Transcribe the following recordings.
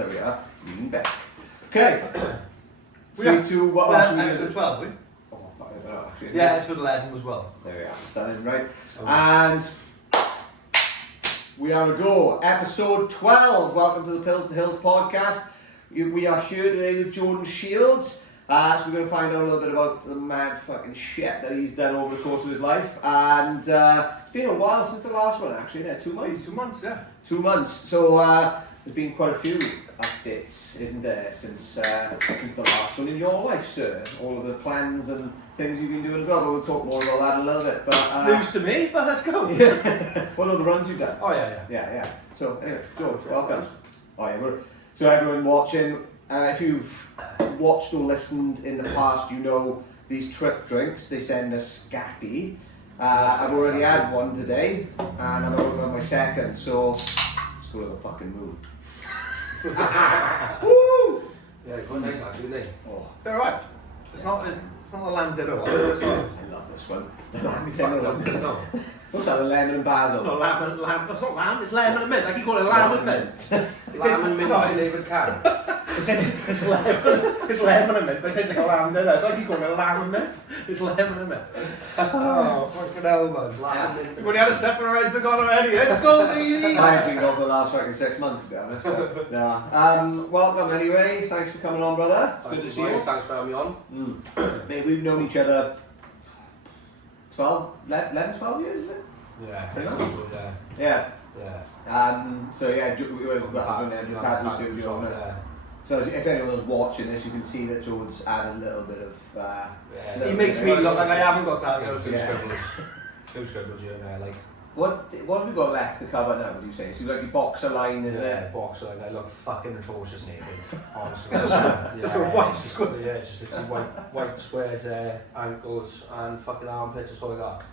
there we are. Lean back. Okay. Episode 12, we? Oh, actually. Yeah, episode 11 as well. There we are. Stunning, right? And we are to go. Episode 12. Welcome to the Pills and Hills podcast. We are here today with Jordan Shields. So we're going to find out a little bit about the mad fucking shit that he's done over the course of his life. And it's been a while since the last one, actually. Yeah, 2 months. 2 months, yeah. 2 months. So there's been quite a few updates, isn't there, since the last one in your life, sir? All of the plans and things you've been doing as well. But we'll talk more about that in a little bit. But news to me, but let's go. What are the runs you've done? Oh yeah. Yeah. So anyway, George, welcome. Oh yeah, so everyone watching, if you've watched or listened in the past, you know these trip drinks. They send us scatty. I've already had one today, and I'm going on my second. So let's go to the fucking moon. Woo! Yeah, quite nice actually, isn't it? Oh, They're alright. It's not a lamb dinner one. I love this one. No. What's that? The lemon and basil. No, lamb. It's not lamb. It's lemon and mint. I keep calling it lamb and mint. Lamb and mint flavoured can. It's lemon and mint, but it tastes like a lamb dinner. So I keep calling it lamb and mint. It's lemon and mint. Oh, fucking hell, man. Lamb and mint. We've only had a separate heads gone already. Let's go, baby. I've been gone for the last fucking 6 months, to be honest. But, yeah. Welcome anyway. Thanks for coming on, brother. Good to see you. Thanks for having me on. Mate, we've known each other 11, 12 years, is it? Yeah. Pretty much. Yeah. So yeah, we were at the tattoo studio, wasn't it? So if anyone's watching this, you can see that George's added a little bit of... He makes me look like I haven't got tattoos. Two scribbles here and there, like. What have we got left to cover now, would you say? So like your boxer line, isn't Yeah, it? boxer, like I look fucking atrocious naked, honestly. White square. Yeah, just white squares there, ankles and fucking armpits, that's all I got.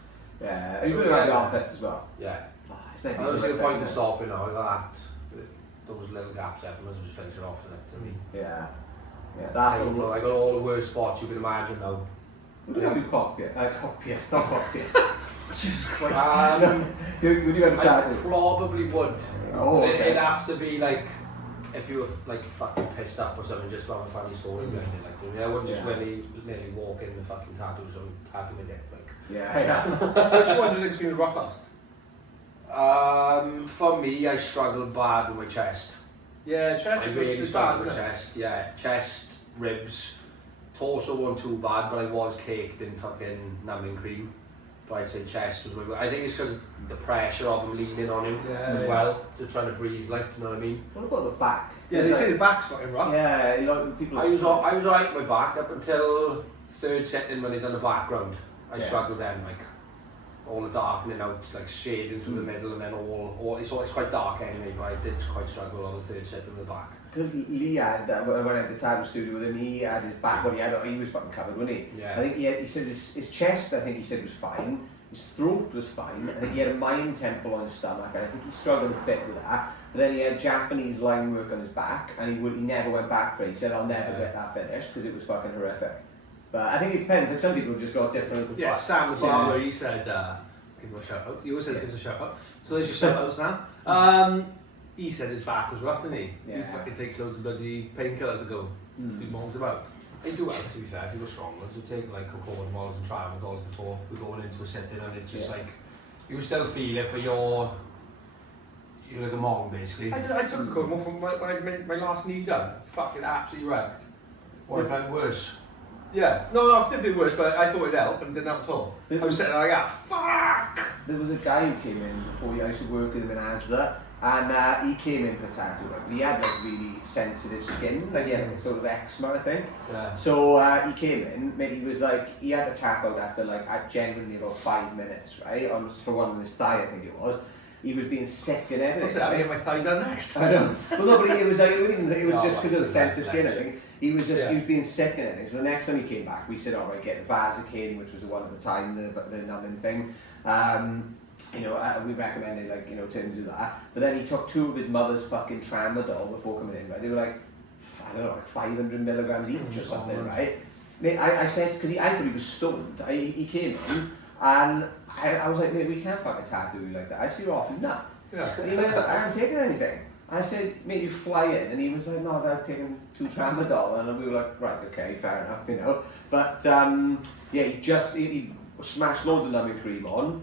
Yeah, are you going to have the armpits as well? Yeah. Oh, it's maybe I don't see the point in stopping now, I got those little gaps there, I might as well just finish it off in it, I mean. Yeah, I got all the worst spots you can imagine now. Would you do cockpit? Cockpits, not cockpits. Jesus Christ. Would you ever I tattoo? probably would. Oh, okay. It'd have to be like, if you were like fucking pissed up or something, just to have a funny story behind it. Like, I wouldn't just really walk in the fucking tattoos and tattoo my dick. Like. Yeah. Which one do you think's been the roughest? For me, I struggled bad with my chest. Yeah, chest. I really struggled with chest. Yeah, chest, ribs, torso wasn't too bad, but I was caked in fucking numbing cream. But I'd say chest was my. I think it's because the pressure of him leaning on him as well, just trying to breathe, like, you know what I mean. What about the back? Yeah, they say the back's fucking rough. Yeah, people. I was alright with my back up until third setting when I done the background. I struggled then, like all the darkening out, like shading through the middle, and then all it's quite dark anyway. But I did quite struggle on the third setting with the back. Because Lee had when I had the tattoo studio with him, he had his back. Well, he was fucking covered, wasn't he? Yeah. I think he said his chest. I think he said was fine. His throat was fine. I think he had a mine temple on his stomach, and I think he struggled a bit with that. But then he had Japanese line work on his back, and he never went back for it. He said, "I'll never get that finished," because it was fucking horrific. But I think it depends. Like some people have just got different. Yeah, Sam the barber, he said, give him a shout out. He always says give us a shout out. So there's your shout out, Sam. He said his back was rough, didn't he? Yeah. He fucking takes loads of bloody painkillers to go. Do moans about. I do have to be fair, if you were strong, you take like cocaine models and tramadol before we're going into a sitting, and it's just like, you still feel it, but you're like a mong basically. I took a cocaine from when I made my last knee done. Fucking absolutely wrecked. What if it worse? Yeah. No, I didn't feel worse, but I thought it'd help and it didn't help at all. I was sitting there like, fuck! There was a guy who came in before. I used to work with him in Asda, and he came in for a tattoo. But he had like really sensitive skin, like he had like a sort of eczema, I think. Yeah. So he came in. Maybe he was like he had a tap out after like genuinely about 5 minutes, right? For one on his thigh, I think it was. He was being sick and everything. I'll get my thigh done next. I know. Well, no, but it was like it was just because of the sensitive skin, I think. He was being sick and everything. So the next time he came back, we said, all right, get the Vaseline, which was the one at the time, the numbing thing. We recommended to him do that. But then he took 2 of his mother's fucking tramadol before coming in, right? They were like, I don't know, like 500 milligrams each or something, right? Mate, I said, because I thought he was stoned. He came in, and I was like, mate, we can't fucking tattoo you like that. I see you're off your nut. Yeah. And he went, I haven't taken anything. And I said, mate, you fly in, and he was like, no, I've taken 2 tramadol, and we were like, right, okay, fair enough, you know. But yeah, he smashed loads of numbing cream on.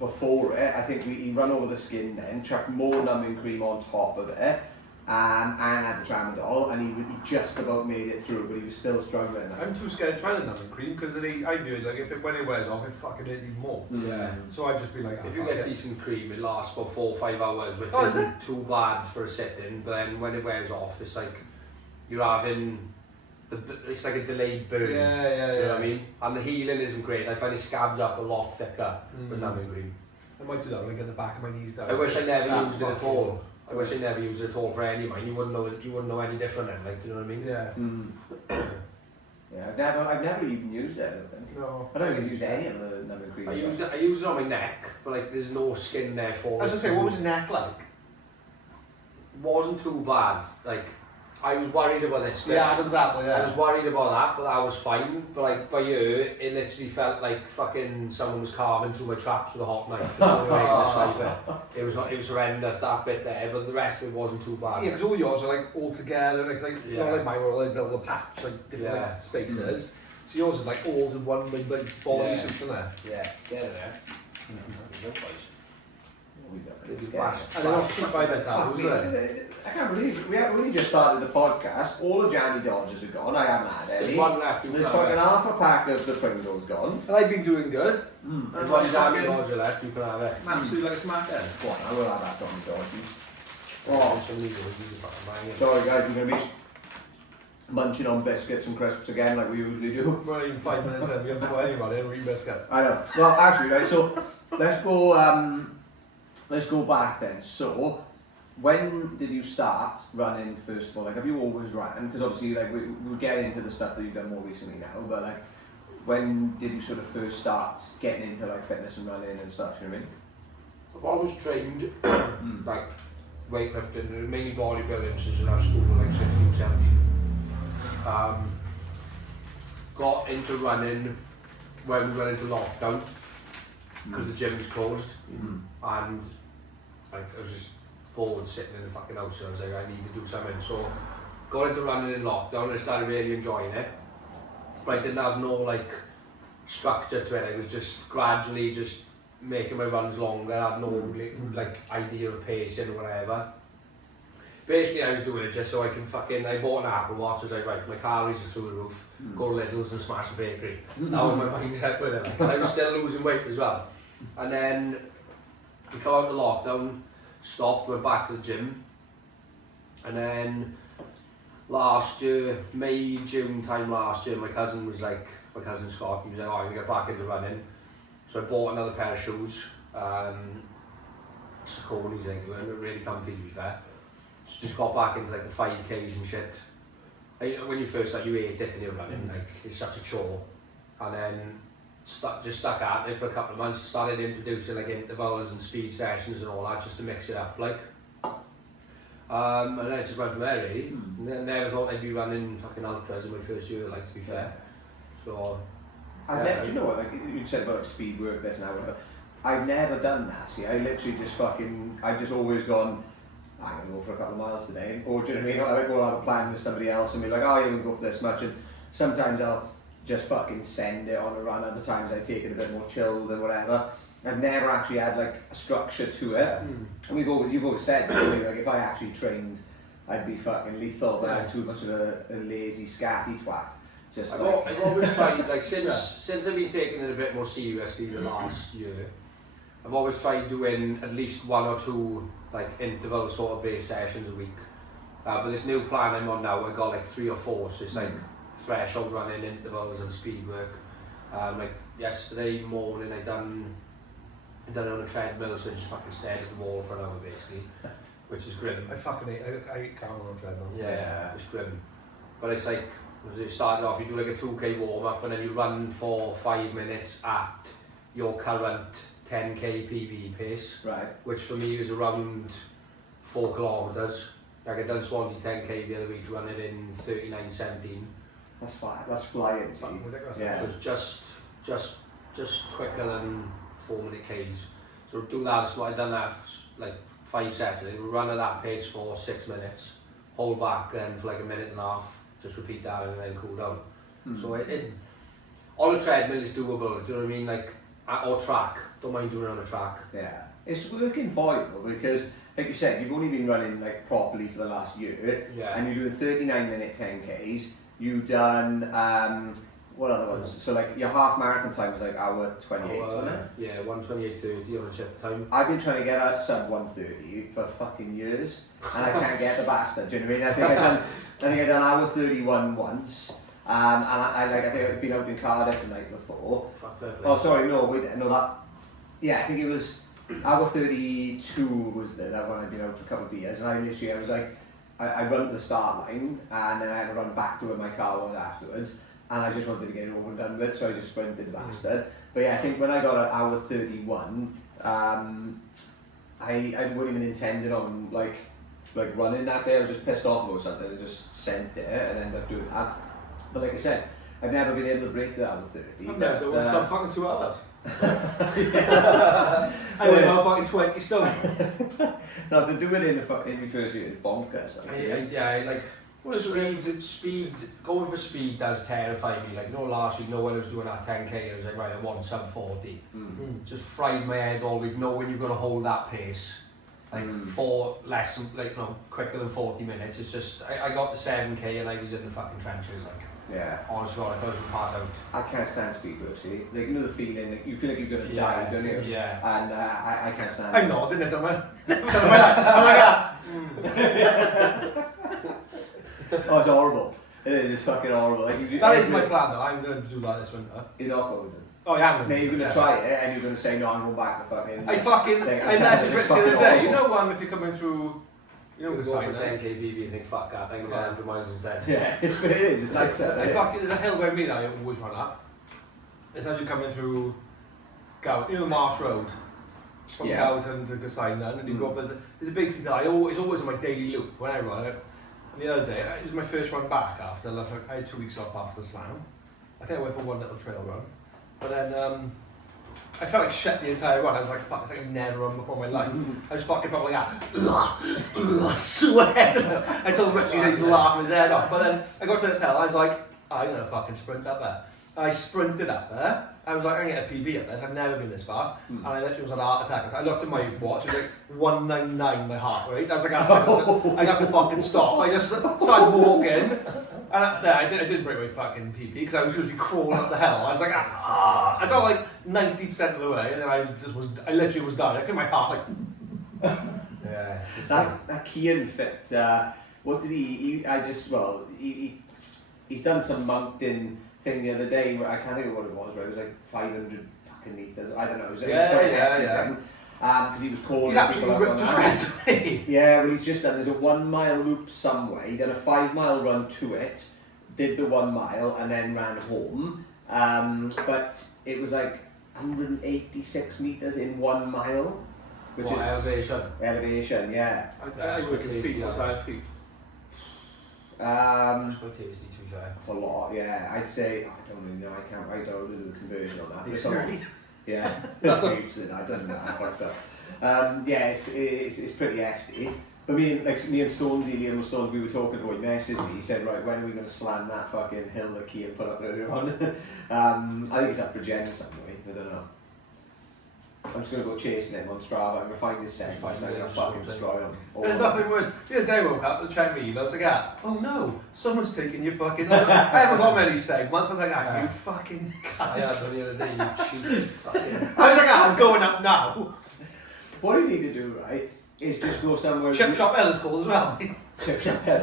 Before it, I think he run over the skin then, chucked more numbing cream on top of it, and had the tramadol, and he just about made it through, but he was still struggling. I'm too scared to try the numbing cream because I view it like when it wears off, it fucking hurts even more. Yeah. So I'd just be like, If you get decent cream, it lasts for 4 or 5 hours, which is isn't too bad for a sit-in. But then when it wears off, it's like you're having it's like a delayed burn. Yeah. Do you know what I mean? And the healing isn't great. I find it scabs up a lot thicker with numbing cream. I might do that when I get the back of my knees down. I wish I never used it at all. I wish I never used it at all for any of mine. You wouldn't know any different then, like, do you know what I mean? Yeah. Yeah, I've never even used it, I don't think. No. I don't even use any of the numbing cream. I used it on my neck, but like there's no skin there for it. I was gonna say, what was your neck like? Wasn't too bad. Like, I was worried about this bit. Yeah, exactly, yeah. I was worried about that, but that was fine. But like by you, it literally felt like fucking someone was carving through my traps with a hot knife. That's the only way I can describe it. It was horrendous, that bit there, but the rest of it wasn't too bad. Yeah, because all yours are like all together, like you know, like mine were like little patch, like different Yeah. like, spaces. So yours is like all in one like body Yeah. suit in there. Yeah, get it there. And they're not cheap by the time, was it? I can't believe it. We have only just started the podcast. All the Jammy Dodgers are gone. I haven't had any. There's one left. There's fucking half a pack of the Pringles gone. And I've been doing good. There's one Jammy Dodger left, you can have it. Absolutely like smack then. Go on, I will have that Jammy Dodgers. Oh, some of these are fucking banging. Sorry guys, we're going to be munching on biscuits and crisps again like we usually do. We're not even 5 minutes in, we haven't put anybody in, we're eating biscuits. I know. Well, actually, right, so let's go back then. So, when did you start running first of all? Like, have you always ran? Because obviously, like, we'll get into the stuff that you've done more recently now, but like, when did you sort of first start getting into like fitness and running and stuff, you know what I mean? I've always trained like weightlifting, mainly bodybuilding since I was school, like 16, 17. Got into running when we went into lockdown because the gym was closed, and like I was just bored sitting in the fucking house, and I was like, I need to do something. So got into running in lockdown and I started really enjoying it, but I didn't have no like structure to it. I was just gradually just making my runs longer. I had no like idea of pacing or whatever. Basically, I was doing it just so I can I bought an Apple Watch. I was like, right, my calories are through the roof, go to Lidl's and smash a bakery. That was my mindset with it. Like, and I was still losing weight as well. And then we came out of lockdown, stopped, went back to the gym. And then last year, May, June time last year, my cousin Scott, he was like, oh, I'm going to get back into running. So I bought another pair of shoes. Saucony's, I think, they were really comfy to be fair. So just got back into like the 5Ks and shit. Like, when you first start, you hate it and you're running, like it's such a chore. And then just stuck at it for a couple of months, started introducing like intervals and speed sessions and all that just to mix it up like. And then it just went from there really. Never thought I'd be running fucking ultras in my first year, like, to be fair. So Do you know what, like you said about like, speed work, this and that, whatever. I've never done that, see, I literally just I've just always gone, I'm going to go for a couple of miles today, or do you know what I mean? I will have a plan with somebody else and be like, oh, yeah, we'll go for this much, and sometimes I'll just fucking send it on a run, other times I take it a bit more chilled and whatever. I've never actually had like a structure to it, and you've always said, like if I actually trained, I'd be fucking lethal, but I'm too much of a lazy, scatty twat. Just I've always tried, like since I've been taking it a bit more seriously the last year, I've always tried doing at least 1 or 2 like interval sort of base sessions a week. But this new plan I'm on now, I got like 3 or 4, so it's like threshold running, intervals and speed work. Like yesterday morning I done it on a treadmill, so I just fucking stared at the wall for an hour basically, which is grim. I can't run on treadmill. Yeah, it's grim. But it's like, you started off, you do like a 2k warm up and then you run for 5 minutes at your current 10k PB pace, right, which for me was around 4 kilometres. Like I done Swansea 10k the other week, running in 39:17. That's fine. That's flying. Yeah. So it's just quicker than 4 minute Ks. So do that. So I done that like 5 sets, and run at that pace for 6 minutes, hold back then for like a minute and a half, just repeat that and then cool down. So on a treadmill is doable, do you know what I mean? Like, or track, don't mind doing it on a track. Yeah, it's working for you though, because like you said, you've only been running like properly for the last year, and you're doing 39-minute 10Ks. You've done what other ones? So like your half marathon time was like hour 28, wasn't it? Yeah, 1:28:30 on a chip time. I've been trying to get at sub 1:30 for fucking years, and I can't get the bastard. Do you know what I mean? I think I've done hour 31 once, and I think I've been out in Cardiff the night before. Oh, sorry, no, wait, no, that. Yeah, I think it was hour 32 was that one I'd been out for a couple of beers, and I was like, I run to the start line, and then I had to run back to where my car was afterwards. And I just wanted to get it over and done with, so I just sprinted the bastard. But yeah, I think when I got at hour 31, I wasn't even intended on like running that day. I was just pissed off about something and just sent it and ended up doing that. But like I said, I've never been able to break the hour 30. I've never done some fucking 2 hours. I weigh about fucking 20 stone. No, to do it in my first year is bonkers. Yeah, like. Speed, going for speed does terrify me. Like, last week, when I was doing that 10K, I was like, right, I want sub 40. Just fried my head all week, when you're going to hold that pace. Like, for less than, quicker than 40 minutes. It's just, I got the 7K and I was in the fucking trenches, like. Yeah. Honestly, I thought I was going to pass out. I can't stand speed work, see? Like, you know the feeling, like, you feel like you're going to die, don't you? Yeah. And I can't stand I'm not, I didn't have that. I'm like that. Oh, it's horrible. It is, it's fucking horrible. Like, That is my plan though, I'm going to do that this winter. You're not going to. Oh yeah, No, you're going to try it and you're going to say, no, I'm going back to fucking... I messaged Rich the other day, you know if you're coming through... You know, go for 10K PB and think, fuck that, I'm going to run 100 miles instead. Yeah, it is, it's like that. There's a hill by me that I always run up. It's as you're coming through the Marsh Road. From Gowton to Gosainan, and you go up, there's a big thing that it's always on my daily loop when I run it. And the other day, it was my first run back after, I had 2 weeks off after the slam. I think I went for one little trail run. But then, I felt like shit the entire run. I was like, fuck, it's like I've never run before in my life. I was fucking probably like that, sweat. I told Richie he was laughing his head off. But then, I got to this hill, I was like, I'm going to fucking sprint up there. I sprinted up there. I was like, I'm going to get a PB up there, so I've never been this fast. And I literally was on a heart attack. I looked at my watch, it was like 199 my heart rate. I was like, I have to fucking stop. I just started walking. And I didn't break my fucking PB because I was usually crawling up the hill. I was like, I got like 90% of the way, and then I literally was done. I feel my heart like. Yeah. That Kian fit. What did he? He's done some mountain thing the other day where I can't think of what it was. Right, it was like 500 fucking meters. I don't know. It was yeah. Because he was calling. He's actually ripped to shreds. Yeah, well, he's just done. There's a 1 mile loop somewhere. He done a 5 mile run to it, did the 1 mile, and then ran home. But it was like 186 meters in 1 mile, which is elevation. Elevation, yeah. I work in feet, so I have feet. It's quite tasty to be fair. It's a lot, yeah. I'd say I don't really know. I don't do the conversion on that. It's dirty. Yeah, I don't know. Yeah, it's pretty hefty. But me and Stonesy, Liam Stones, we were talking about. He messaged me. He said, right, when are we going to slam that fucking hill that Kian put up earlier on? I think it's up for Jen some way. I don't know. I'm just going to go chasing him on Strava. I'm going to find this segment. I'm going to fucking destroy him. There's nothing worse. The other day I woke up and checked my emails. Like, oh no, someone's taking your fucking. I haven't got many segments. I was like, you fucking cunt. Yeah, but the other day you cheeky fucking. I was like, I'm going up now. What you need to do, right, is just go somewhere. Chip Shop L is called as well. Chip Shop L.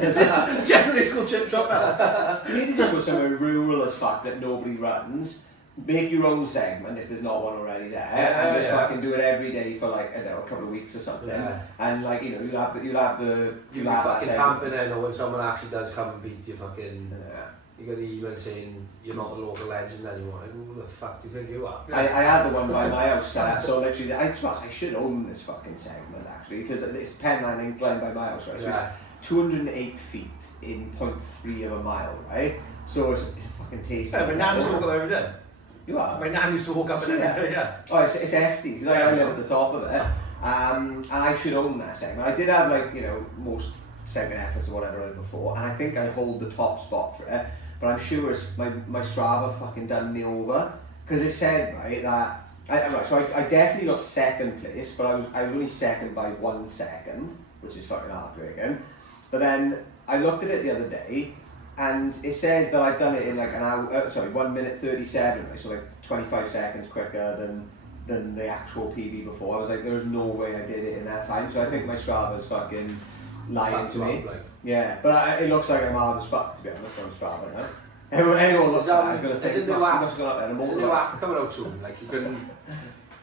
Generally, it's called Chip Shop L. You need to just go somewhere rural as fuck that nobody runs. Make your own segment if there's not one already there, and just fucking do it every day for like a couple of weeks or something. Yeah. And like you'll have the fucking camping in, or when someone actually does come and beat you, fucking you get the email saying you're not a local legend anymore. Like, who the fuck do you think you are? I had the one by my house, so literally I should own this fucking segment actually because it's Penland incline by my house, right? So it's 208 feet in 0.3 of a mile, right? So it's a fucking tasty. Yeah, but now I'm still every day. You are? My nan used to walk up and every day, yeah. Oh, it's hefty, because I live at the top of it. And I should own that segment. I did have like, you know, most segment efforts or whatever I did before, and I think I hold the top spot for it, but I'm sure it's my Strava fucking done me over, because it said, right, that, I definitely got second place, but I was only second by 1 second, which is fucking heartbreaking. But then I looked at it the other day, and it says that I've done it in like 1 minute 37, right? So like 25 seconds quicker than the actual PB before. I was like, there's no way I did it in that time. So I think my Strava's fucking lying to me. Yeah, but it looks like I'm hard as fuck, to be honest, on Strava now. Anyone looks at that is going to think it must have gone up there. There's a new app coming out soon. Like you can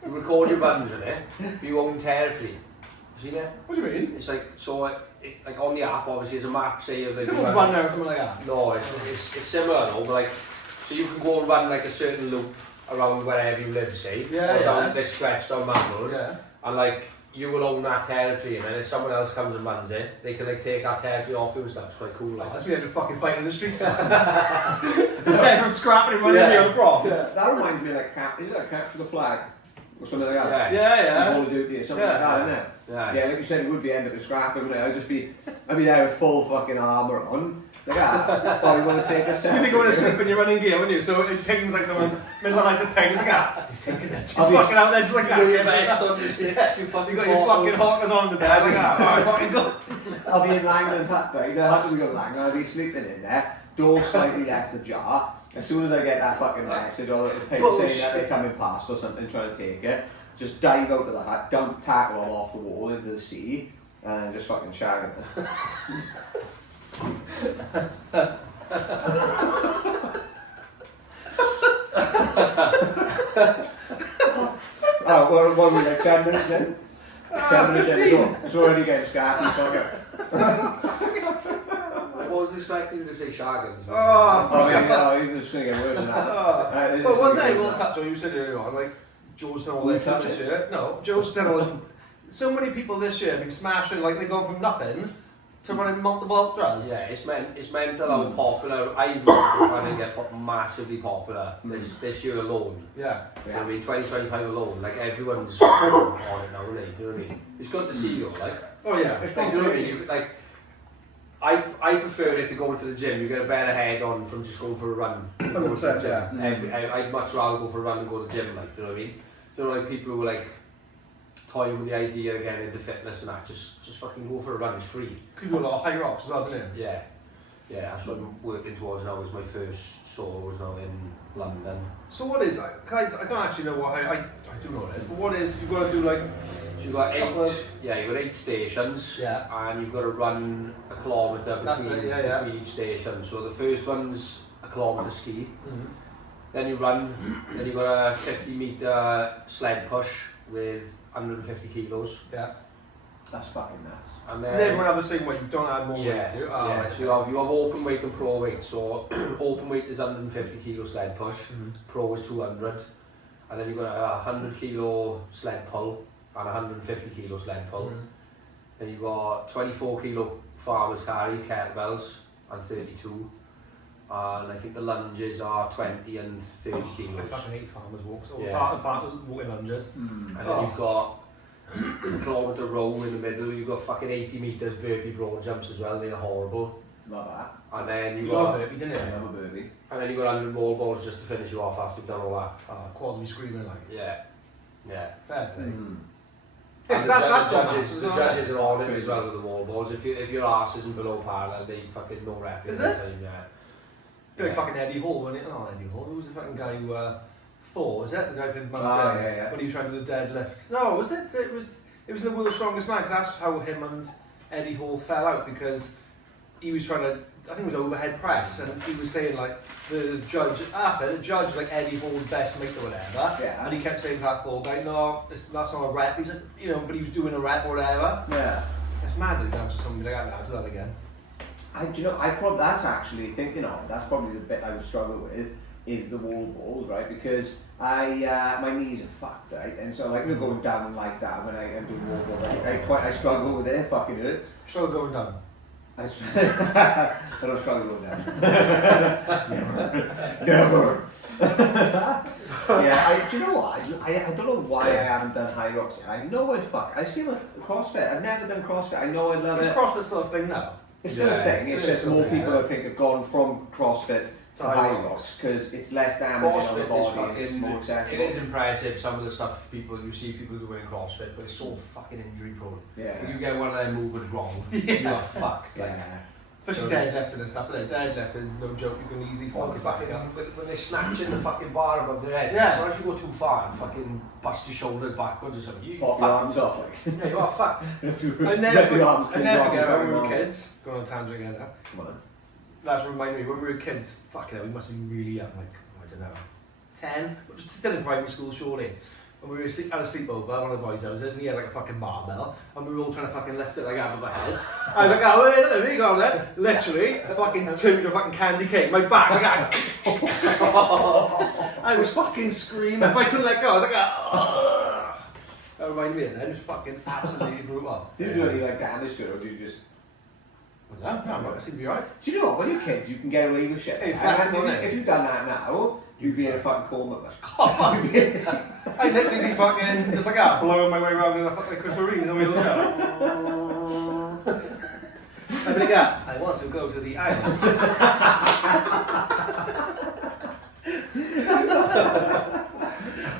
record your runs in it, your own territory. You see that? What do you mean? It's like, so like on the app, obviously, there's a map, say, of like... Is it one run or something like that? No, it's similar though, but like, so you can go and run like a certain loop around wherever you live, say, or down this stretch down Mammals, and like, you will own that territory, and then if someone else comes and runs it, they can like take that territory off you and stuff. It's quite cool. Like. That's me having to fucking fight in the streets. Instead of scrapping and running here, bro. Yeah, that reminds me of like, is it like Capture the Flag? Or something like that? Yeah. Call of Duty or something like that, isn't it? Yeah, like you said, it would be end up a scrap, wouldn't it? I'd be there with full fucking armour on. Like that. Oh, you want to take this down? You'd be going to sleep in your running gear, wouldn't you? So it pings like someone's middle of the night, it pings like that. You've taken it. He's fucking out there just like that. You got your vest on the six, you got your fucking hawkers on the bed like that. Oh, fucking go. I'll be in Langland Hut, right? You know, how do we go to Langland? I'll be sleeping in there, door slightly left ajar. As soon as I get that fucking message or the ping saying that they're coming past or something trying to take it, just dive out of the hut, tackle them off the wall into the sea, and just fucking shag them. Oh, what are we like 10 minutes then? 10 minutes in the door. It's already getting scrappy, fuck it. I was expecting you to say shaggins. Oh, it's just going to get worse than that. But one thing we'll touch on, you said earlier on, like, Joe's done all this year. No, Joe's done all this. So many people this year have been smashing, like they've gone from nothing to running multiple ultras. Yeah, it's mental how popular. I've been trying to get massively popular this year alone. Yeah. You know what I mean, 2025 alone, like everyone's on it now, isn't it? Do you know what I mean? It's good to see though, like. Oh yeah. Like, do you know what I mean? I prefer it to go to the gym. You get a better head on from just going for a run. 100%, yeah. I'd much rather go for a run than go to the gym, like, do you know what I mean? You know, like people who are like toying with the idea of getting into fitness and that, just fucking go for a run, it's free. Could do a lot of Hyrox as well, didn't you? Yeah, that's what I'm working towards now. Is my first solos now in London. So what is that? I don't actually know what I do know what it is, but what is, you've got to do like... So you've got you've got 8 stations, and you've got to run a kilometre between each station. So the first one's a kilometre ski, then you run, then you've got a 50-metre sled push with 150 kilos. Yeah. That's fucking nuts. And then, does everyone have the same weight? You don't add more weight to? Right. So you have open weight and pro weight. So open weight is 150 kilo sled push, pro is 200, and then you've got a 100 kilo sled pull and a 150 kilo sled pull. Then you've got 24 kilo farmers carry, kettlebells, and 32. And I think the lunges are 20 and 30 kilos. I fucking hate farmers walks. Walking lunges. And then you've got a kilometre row in the middle. You've got fucking 80 metres burpee broad jumps as well. They're horrible. Love that. And then you got a burpee, didn't you? I love a burpee. And then you've got 100 wall balls just to finish you off after you've done all that. Quads be screaming like. Yeah. Fair play. Yeah, the judges are on it as well with the wall balls. If your arse isn't below parallel, they fucking no rep. Is it? Like fucking Eddie Hall, wasn't it? Not Eddie Hall. Who was the fucking guy who Thor? Was it the guy who played Monday? When he was trying to do the deadlift. No, was it? It was in the World's Strongest Man. Because that's how him and Eddie Hall fell out, because he was trying to, I think it was overhead press, and he was saying like the judge was like Eddie Hall's best mate or whatever. Yeah. And he kept saying to that Thor guy, no, that's not a rep. He's like, you know, but he was doing a rep or whatever. Yeah. It's mad that he down to somebody like that now. Do that again. That's actually thinking of, that's probably the bit I would struggle with, is the wall balls, right? Because my knees are fucked, right? And so like we're going down like that when I'm doing wall balls, I struggle with it. It fucking hurts. Struggle going down. I don't struggle going down. Never. Yeah, do you know what? I don't know why I haven't done Hyrox yet. I know I'd fuck. I've seen CrossFit. I've never done CrossFit. I know I'd love it. Is CrossFit still a thing now? It's still a thing. It's just more people, I think, have gone from CrossFit to Hyrox because it's less damaging on the body. It's more accessible. It is impressive some of the stuff you see people doing CrossFit, but it's so fucking injury prone. Yeah. If you get one of them movements wrong, you are fucked. Like, especially deadlifting and stuff. Like deadlifting is no joke. You can easily fucking when they're snatching the fucking bar above their head. Yeah. Once you go too far and fucking bust your shoulders backwards or something, you pop your arms off like. Yeah, you are fucked. I never forget when we were kids. Going on a tangent again now. Come on. That's reminded me when we were kids. Fucking hell, we must have been really young. Like I don't know, 10. Still in primary school, surely. And we were at a sleepover at one of the boys' houses, and he had like a fucking barbell, and we were all trying to fucking lift it like out of our heads. I was like, oh, wait, there you go, there. Literally, I fucking turned into a fucking candy cane. My back, like, I was fucking screaming. I couldn't let go. I was like, oh. That reminded me of that. It was fucking absolutely brutal. Did you do any like damage to it, or do you just? No, I'm not. I seem to be right. Do you know what? When you're kids, you can get away with shit. Hey, if you've done that now, you'd be in a fucking coma. I literally be fucking just like that, blowing my way around in a fucking Christopher Reeve in the middle of the show. I'm like, I want to go to the island.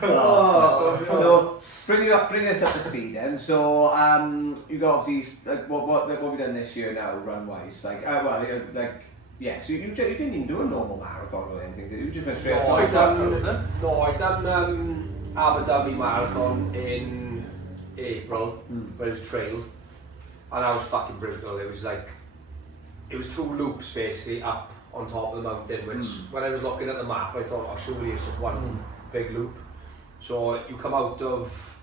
So bring us up to speed then. So you got obviously what we done this year now run wise, like yeah. So you didn't even do a normal marathon or anything, did you? You just went straight. I done Abu Dhabi marathon in April, but it was trail, and that was fucking brutal. It was 2 loops basically up on top of the mountain, which when I was looking at the map, I thought, oh, surely it's just one big loop. So you come out of,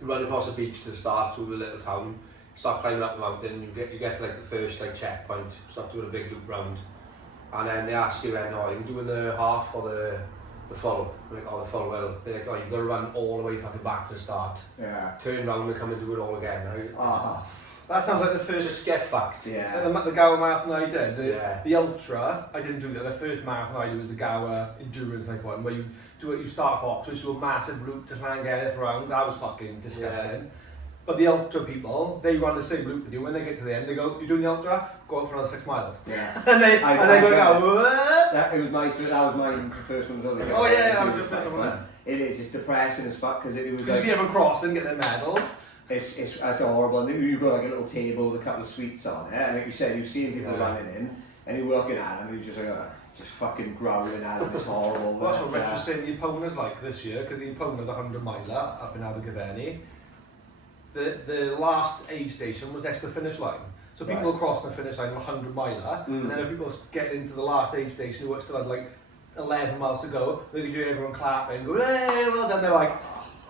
you run across the beach to start through the little town, start climbing up the mountain, you get to like the first like checkpoint, start doing a big loop round, and then they ask you, are you doing the half or the full? I'm like, oh, the full. Well, they're like, oh, you've got to run all the way fucking back to the start. Yeah. Turn round and come and do it all again. That sounds like the first. Just get fucked. Yeah. The Gower marathon I did, the Ultra, I didn't do that. The first marathon I did was the Gower endurance like one, where you do it. You start off Oxford, do a massive loop to try and get it around. That was fucking disgusting. Yeah. But the Ultra people, they run the same loop with you. When they get to the end, they go, "You're doing the Ultra? Go out for another 6 miles." Yeah. and they go, "What?" That was mine. The first one was Oh yeah, I was just thinking about that. It is. It's depressing as fuck because it was. You see everyone crossing, get their medals. It's horrible. And you've got like a little table with a couple of sweets on it. And like you said, you've seen people running in, and you're working at them, and you're just like, just fucking growling at them. It's horrible. Well, that's what Rich was saying the opponent's like this year, because the opponent, the 100 miler up in Abergavenny, the last aid station was next to the finish line. So people will cross the finish line 100 miler, and then people get into the last aid station who still had like 11 miles to go. They could hear everyone clapping, go, hey, well done. They're like,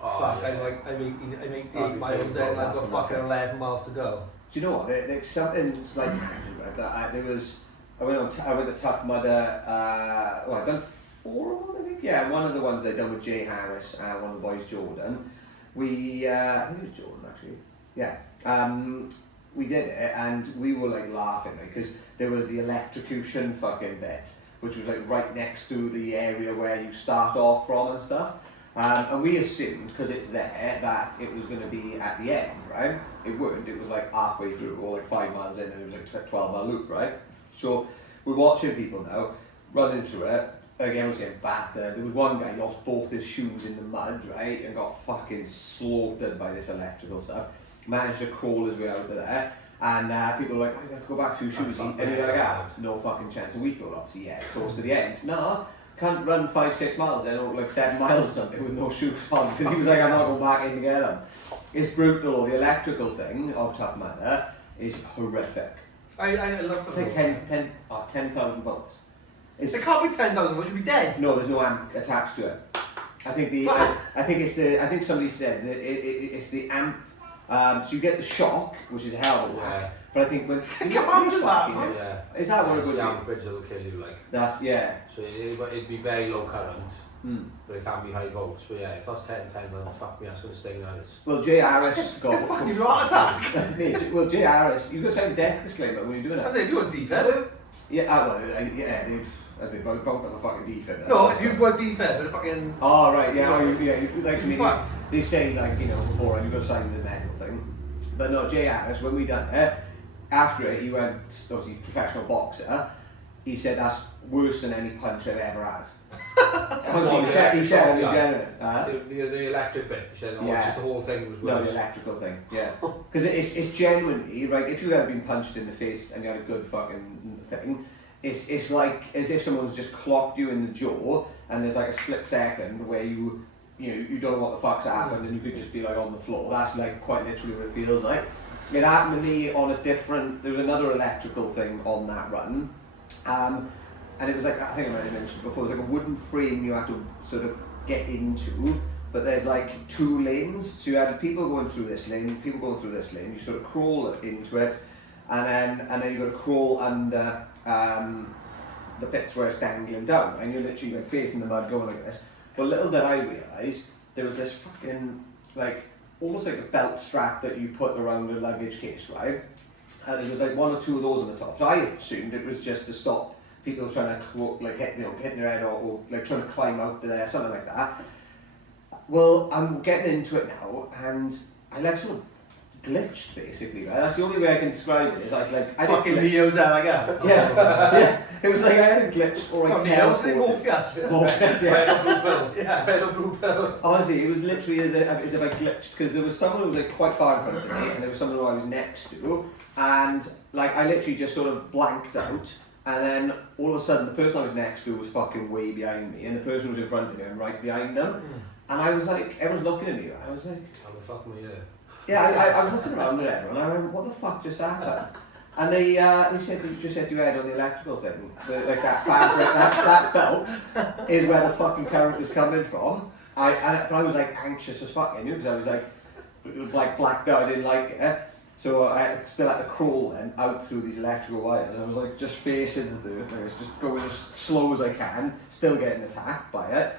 fuck, yeah. I'm 88 miles in, I've got fucking 11 miles to go. Do you know what? There's something slight tangent like that. I went to Tough Mudder. I've done 4 of them, I think. Yeah, one of the ones I done with Jay Harris and one of the boys, Jordan. I think it was Jordan actually. Yeah. We did it and we were like laughing because there was the electrocution fucking bit, which was like right next to the area where you start off from and stuff. And we assumed, because it's there, that it was going to be at the end, right? It weren't. It was like halfway through, or like 5 miles in, and it was like a 12-mile loop, right? So we're watching people now running through it. Again, was getting battered. There was one guy who lost both his shoes in the mud, right, and got fucking slaughtered by this electrical stuff. Managed to crawl his way out of there, and people were like, "I have to go back to shoes," and he was like, no fucking chance. And we thought, obviously, yeah, close to the end. No. Can't run 5-6 miles then, or like 7 miles or something with no shoes on, because he was like, I'm not going back in to get them. It's brutal. The electrical thing of Tough Mudder is horrific. I love it's like 10,000 volts. It can't be 10,000 volts, you'd be dead. No, there's no amp attached to it. I think somebody said that it's the amp. So you get the shock, which is a hell of a whack. But I think when is that what it would be? The amperage will kill you, like. That's So it'd be very low current, but it can be high volts. But yeah, if that's 10, then fuck me, that's going to sting that is. Well, Jay Harris got... Fucking heart attack! Mate, well, Jay Harris, you've got to sign a death disclaimer when you're doing it. I say, if you're a defib... Yeah, well, yeah, they've both got a fucking defib. No, if you've got defib, but a fucking... Oh, right, yeah, like, I mean, fucked. they say, like, you know, before you've got to sign the medical thing. But no, Jay Harris, when we done it, after it, he went, obviously, professional boxer, he said that's worse than any punch I've ever had. Honestly, he said it in general. The electric bit, he said, yeah. Just the whole thing was worse. No, the electrical thing, yeah. Because it's genuinely, right, if you've ever been punched in the face and you had a good fucking thing, it's like as if someone's just clocked you in the jaw and there's like a split second where you don't know what the fuck's happened and you could just be like on the floor. That's like quite literally what it feels like. It happened to me on a different, there was another electrical thing on that run. And it was like, I think I might have mentioned before, it was like a wooden frame you had to sort of get into, but there's like 2 lanes, so you had people going through this lane, people going through this lane, you sort of crawl into it, and then you've got to crawl under the bits where it's dangling down, and you're literally like facing the mud going like this. But little did I realise, there was this fucking, like, almost like a belt strap that you put around a luggage case, right? And there was like 1 or 2 of those on the top, so I assumed it was just to stop people trying to like hitting their head or like trying to climb out there, something like that. Well, I'm getting into it now, and I like sort of glitched basically. Right? That's the only way I can describe it. Is I fucking Neo's there like that. Yeah. It was like I had a glitch or I teleported. Morpheus, yeah. Red or blue pill. Honestly, it was literally as if I glitched because there was someone who was like quite far in front of me, and there was someone who I was next to, and like I literally just sort of blanked out. And then all of a sudden, the person I was next to was fucking way behind me, and the person who was in front of me, I'm right behind them. And I was like, everyone's looking at me. I was like, how the fuck am I here? Yeah, I was looking around at everyone, and I went, what the fuck just happened? And they said you just had your head on the electrical thing, like that fabric, that belt is where the fucking current was coming from. But I was like anxious as fuck, because I was like blacked out, I didn't like it. So I still had to crawl then out through these electrical wires. I was like just facing the dirt, I was just going as slow as I can, still getting attacked by it.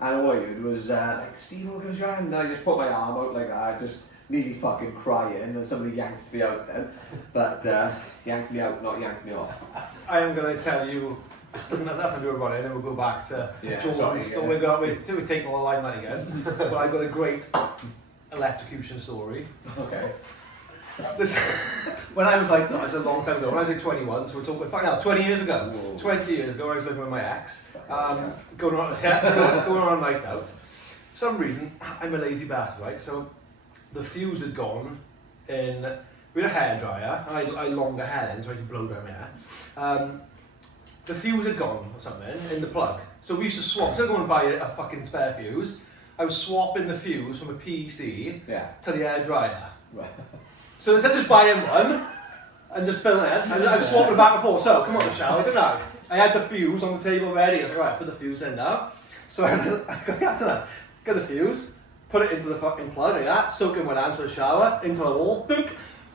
And all I heard was like, Steve, what goes your hand? And I just put my arm out like that, just nearly fucking crying, and then somebody yanked me out then. But yanked me out, not yanked me off. I am going to tell you, it doesn't have nothing to do about it, and then we'll go back to Jordan's story. We're taking all the limelight again. But I've got a great electrocution story. Okay. When I was like, no, it's a long time ago, when I was like 21, so we're talking, fucking hell, 20 years ago. Whoa. 20 years ago, I was living with my ex, going on a night out. For some reason, I'm a lazy bastard, right? So the fuse had gone in, we had a hairdryer, and I had longer hair then, so I could blow dry my hair. The fuse had gone or something in the plug. So we used to swap, instead of going and buy a fucking spare fuse, I was swapping the fuse from a PEC to the hairdryer. Right. So instead of just buying one and just filling it, I was swapping back and forth. So come on the shower, didn't I? I had the fuse on the table ready. I was like, right, put the fuse in now. So I got the fuse, put it into the fucking plug like that, soak in my hands for the shower, into the wall, boom,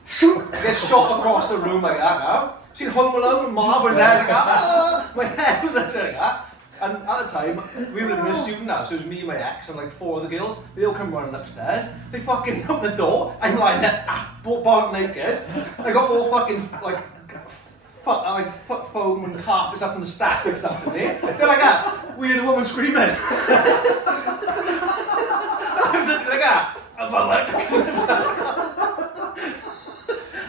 shoot, I get shot across the room like that now. Seen Home Alone with Marv with his hair like that. My hair was actually like that. And at the time, we were living in a student house, so it was me and my ex and like 4 other girls. They all come running upstairs. They fucking open the door. I'm lying there, bollock naked. I got all fucking foot foam and carpets up from the stack and stuff to me. They're like that. We heard a woman screaming. I was like that.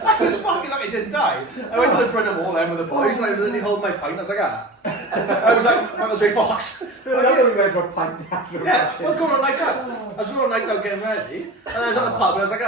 I was fucking like I didn't die. I went to the Brynham Hall then with the boys and I was literally holding my pint. I was like, I was like Michael J. Fox. I thought we went for a pint after. Yeah, I was going on a night out. I was going on a night out getting ready, and I was at the pub and I was like,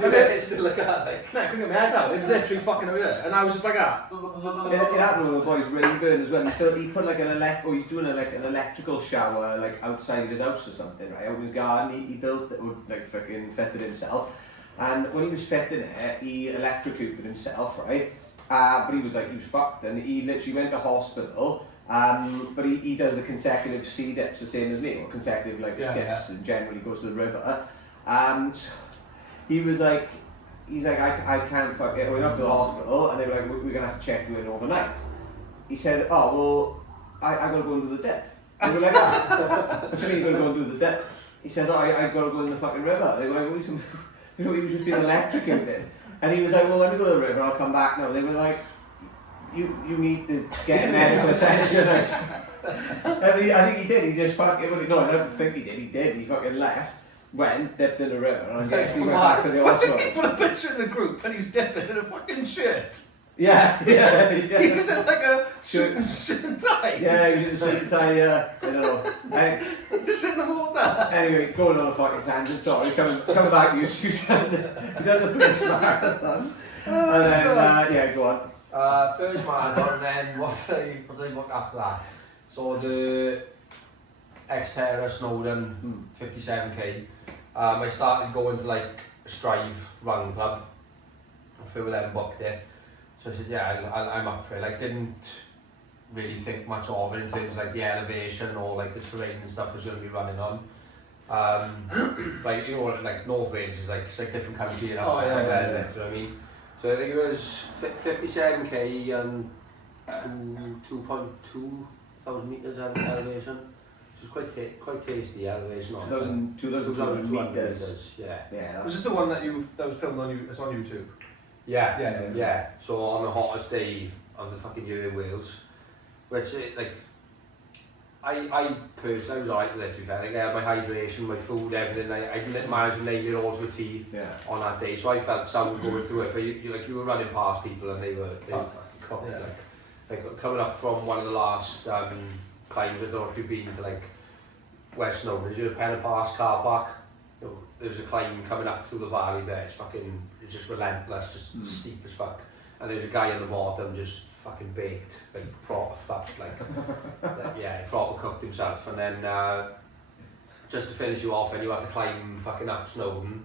didn't it? It's still like that, like. I couldn't get my head out. It was literally fucking over there, and I was just like that. It happened with the boys Rayburn as well. He put like he's doing an electrical shower like outside his house or something, right? Out in his garden, he built it, or like fucking fitted himself. And when he was fitting it, he electrocuted himself, right? But he was fucked, and he literally went to hospital. But he does the consecutive sea dips the same as me, or consecutive dips, and generally goes to the river. He was like, I can't fuck it. We went up to the hospital, and they were like, we're gonna have to check you in overnight. He said, oh well, I gotta go and do the dip. They were like, what do you mean you're going to go and do the dip? He says, oh, I've got to go in the fucking river. They were like, what you know, you've just been electrocuted. And he was like, well, let me go to the river, I'll come back now. They were like, you need to get medical attention. I think he did, he just fucking, no, I don't think he did, he fucking left, went, dipped in the river, and I guess he went back to the hospital. He put a picture in the group and he was dipping in a fucking shirt. Yeah. He was in like a suit and tie. Yeah, he was in a suit and tie, I don't know. Just in the water. Anyway, going on a fucking tangent, sorry, coming back to you, Susan. He done the first marathon. And then, yeah, go on. First marathon, and then what did I look after that? So the Xterra Snowdon 57k. I started going to like Strive Run Club. A few of them booked it. So I said, yeah, I'm up for it. Like, didn't really think much of it in terms of like the elevation or like the terrain and stuff was going to be running on. Like, you know, like North Wales is like, it's like different country, you know. Oh, yeah. You know what I mean? So I think it was 57k and 2.2 thousand meters elevation. Which was quite tasty elevation. 2,200 meters. Yeah. Was this the one that was filmed on it's on YouTube? Yeah. So on the hottest day of the fucking year in Wales, which like I personally was alright with it, to be fair. I think I had my hydration, my food, everything. I managed to nail it all to a T on that day. So I felt sound going through it, but you were running past people and they were cooked. Like coming up from one of the last climbs. I don't know if you've been to like West Snowdon, you had Penna Pass car park. There was a climb coming up through the valley there. It's just relentless, just steep as fuck. And there's a guy on the bottom just fucking baked, like proper fuck, like he proper cooked himself. And then just to finish you off, and you had to climb fucking up Snowdon,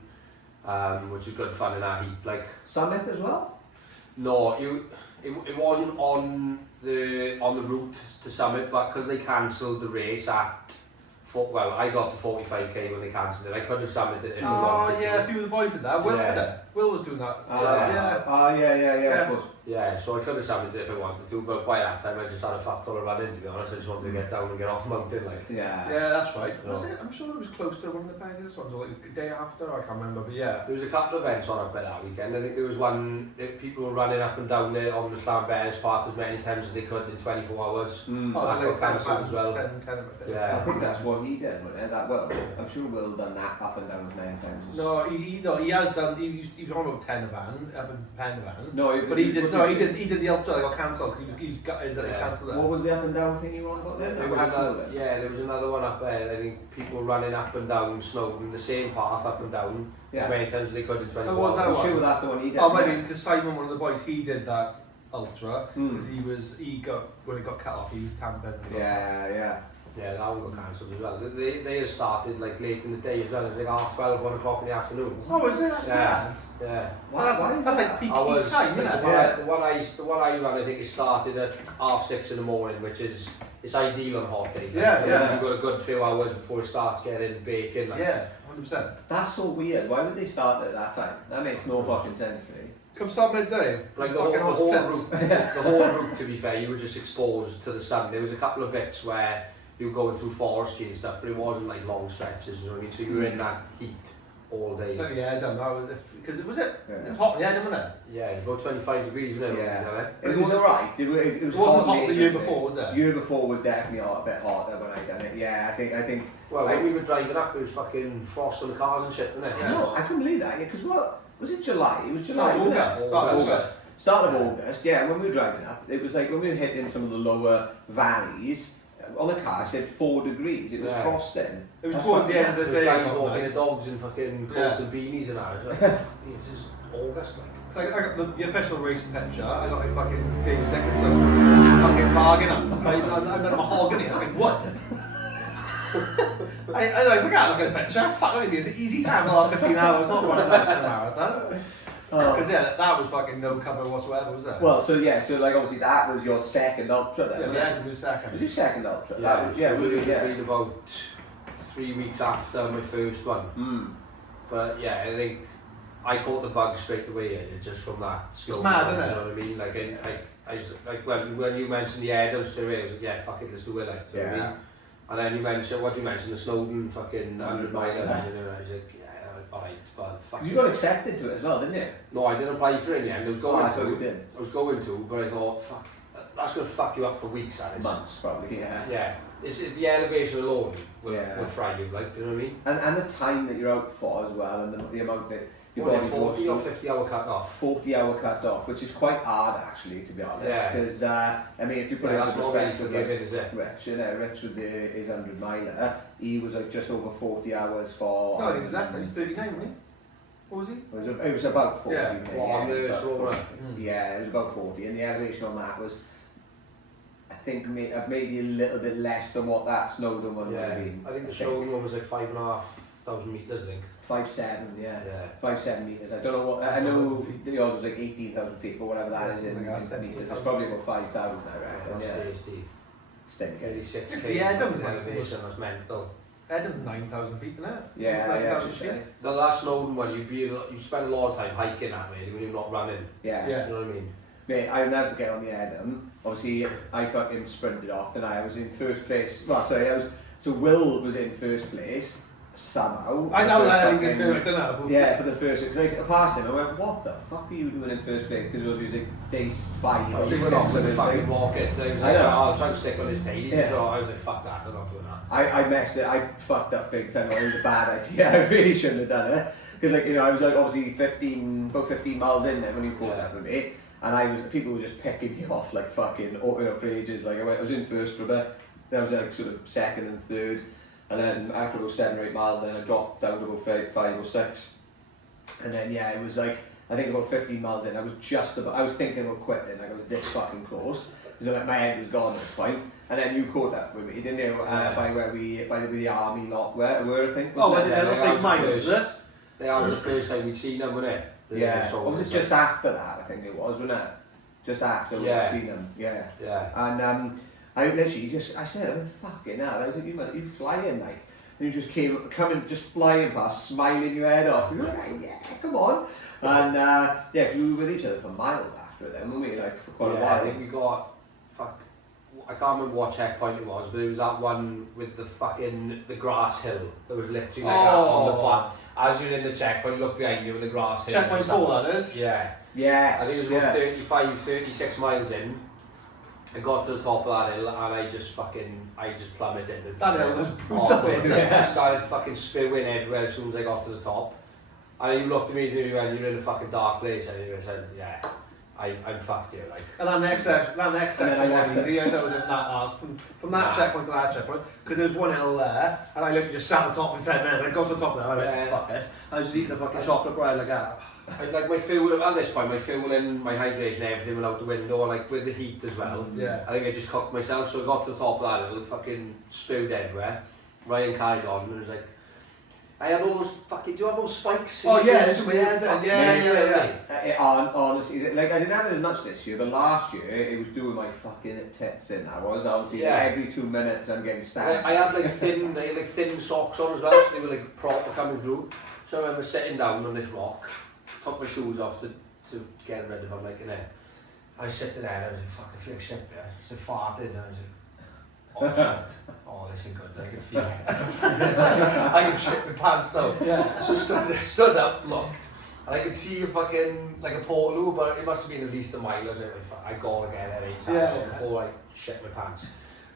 which was good fun in that heat. Like Summit as well? No, it wasn't on the route to Summit, but because they cancelled the race at. Well, I got to 45k when they cancelled it. I could have summited it if we wanted to. A few of the boys did that. Will did it. Will was doing that. Yeah, of course. Yeah, so I could have summited it if I wanted to, but by that time I just had a fat full of running, to be honest. I just wanted to get down and get off the mountain, like. Yeah, that's right. Was it? I'm sure it was close to one of the Pegasus ones, or like the day after, I can't remember, but yeah. There was a couple of events on up there that weekend. I think there was one, people were running up and down there on the Slambears path as many times as they could in 24 hours. That got cancelled as well. 10 yeah. I think that's what he did, wasn't it? I'm sure Will done that up and down as many times. No, he has done. He was on about 10 van, up in Pendervan. No, but he did the Ultra that got cancelled because he cancelled it. What was the up and down thing you were on about then? There was another one up there. I think people running up and down Snowdon, the same path up and down as many times as they could in 24 hours. I'm sure that's the one he did. Oh, maybe because Simon, one of the boys, he did that Ultra because he got when it got cut off, he was tampered. Yeah, that one got cancelled as well. They had started like late in the day as well. It was like 12:30, 1 o'clock in the afternoon. Oh, is it? That's Yeah. Well, that's like peak time, isn't it? The one I ran, I think it started at 6:30 in the morning, which is it's ideal on a hot day. Yeah. You've got a good few hours before it starts getting baking. Like. Yeah, 100%. That's so weird. Why would they start at that time? That makes no fucking sense to me. Come start midday. Like the whole route, to be fair, you were just exposed to the sun. There was a couple of bits where you were going through forestry and stuff, but it wasn't like long stretches, you know what I mean? So you were in that heat all day. Yeah, I don't know, because it was it was hot, wasn't it? Yeah, it was about 25 degrees, wasn't it? Yeah. It was alright. It wasn't hot the year before, was it? The year before was definitely a bit hotter when I done it. Yeah, I think. Well, when we were driving up, it was fucking frost on the cars and shit, wasn't it? I know, I couldn't believe that, because what? Was it July? It was July, no, August. Start of August, yeah, when we were driving up, it was like when we were hitting some of the lower valleys, on the car it said 4 degrees, it was frosting. It was towards the end of the day. Guys walking the dogs in fucking coats and beanies and that as well. It's just August, like. So I got the official racing picture, I got my fucking David Dickinson fucking bargain up. I'm not a mahogany, I'm like, what? I forgot look at the picture. Fuck, it's been an easy time the last 15 hours, not running like a marathon. Because that was fucking no cover whatsoever, was it? Well, so like obviously that was your second Ultra then. Yeah, it was second. It was your second Ultra. Yeah, it would have been about 3 weeks after my first one. But yeah, I think I caught the bug straight away just from that slow. It's mad, isn't it? You know what I mean? Like, I was, like when you mentioned the EDDUM straight away, I was like, yeah, fuck it, let's do it. Like, you know what I mean? And then what you mentioned, the Snowdon fucking 100 mile, and I was like, yeah, alright, but fuck. You got accepted to it as well, didn't you? No, I didn't apply for it in the end. I was going I thought you did. I was going to, but I thought, fuck, that's going to fuck you up for weeks, that is. Months, probably, yeah. Yeah. It's the elevation alone will fry you, like, you know what I mean? And the time that you're out for as well, and the amount that you've Was got it 40 or 50 hour cut off? 40 hour cut off, which is quite hard actually, to be honest. Because, I mean, if you put it that's into not really perspective, forgiving, is it? Rich, you know, Rich with his 100 miler, he was like just over 40 hours for. No, he was less than, he was 39, wasn't he? What was he? It was about 40. Yeah. Maybe, Well, on the Sora. Yeah, it was about 40, and the elevation on that was, I think, maybe a little bit less than what that Snowdon one would have been. I think the Snowdon one was like 5,500 metres, I think. 5'7", yeah. Yeah. 5'7" metres. I don't know what. I know the odds was like 18,000 feet, but whatever that is in meters, it's probably about 5,000, I reckon. That's Yeah. tasty. Stinking. 36 The Eddum was elevation, that's mental. Eddum 9,000 feet, isn't it? Yeah, 9,000 yeah. feet. The last Snowdon one, you spend a lot of time hiking that way when you're not running. Yeah. Yeah. You know what I mean? Mate, I'll never get on the Eddum. Obviously, I fucking sprinted off, and I was in first place. Well, sorry, so Will was in first place somehow. I know that, I Fucking- don't know. Yeah, for the first, because I passed him, I went, what the fuck are you doing in first place? Because it was like day 5 or He day went 6 off with or a something. fucking rocket. I was I like, know. oh, I'll try and stick on his tail. He just thought, I was like, fuck that, I'm not doing that. I messed it, I fucked up big time, it was a bad idea, I really shouldn't have done it. Because like, you know, I was like obviously about 15 miles in there when you caught up with me. And people were just picking me off like fucking, you know, for ages. Like I was in first for a bit, then I was like sort of second and third. And then after about 7 or 8 miles, then I dropped down to about 5 or 6. And then yeah, it was like, I think about 15 miles in, I was thinking about quitting, like I was this fucking close. So like my head was gone at this point. And then you caught up with me, didn't you? By where the army lot were I think. Oh, but Yeah, the that was big mine, the was it? That was the first time we'd seen them, wasn't it? Yeah, or was it just after that, I think it was, wasn't it? Just after we'd seen them, yeah. Yeah. And I literally I said, oh, fucking hell, I was like, you flying, like. And you just coming, just flying past, smiling your head off. You were like, yeah, come on. And yeah, we were with each other for miles after them, weren't we? Like, for quite a while. I think we got, I can't remember what checkpoint it was, but it was that one with the grass hill that was literally like that on the bottom. As you're in the checkpoint, you look behind you and the grass hill. Checkpoint 4, that is? Yeah. Yes. I think it was about 35, 36 miles in. I got to the top of that hill and I just plummeted. That hill was brutal. I started fucking spewing everywhere as soon as I got to the top. And you looked at me and you went, you're in a fucking dark place, and you said, yeah, I'm fucked here, like. And that next section was easy. I know it was that last from that checkpoint to that checkpoint, because there was one hill there, and I literally just sat on top for 10 minutes. I got to the top there, and I went, fuck it. I was just eating a fucking chocolate bread like that. Like my fuel at this point, my fuel and my hydration, everything went out the window, and like with the heat as well. Yeah. I think I just cooked myself, so I got to the top of that hill, fucking spewed everywhere. Ryan carried on, and it was like, I had all those fucking, do you have those spikes? Oh yeah, it's weird. Yeah. Honestly, like I didn't have it as much this year, but last year it was doing my fucking tits in. I was obviously every 2 minutes I'm getting stabbed. I had like thin socks on as well, so they were like proper coming through. So I remember sitting down on this rock, took my shoes off to get rid of them, like, you know. I was sitting there and I was like, fuck, I feel like shit, yeah. So I farted and I was like, oh shit, oh this ain't good, I can feel it. I can shit my pants now. Yeah. So stood up, looked, and I could see a fucking, like a portal, but it must have been at least a mile. I was like, I gotta get there ASAP before I shit my pants.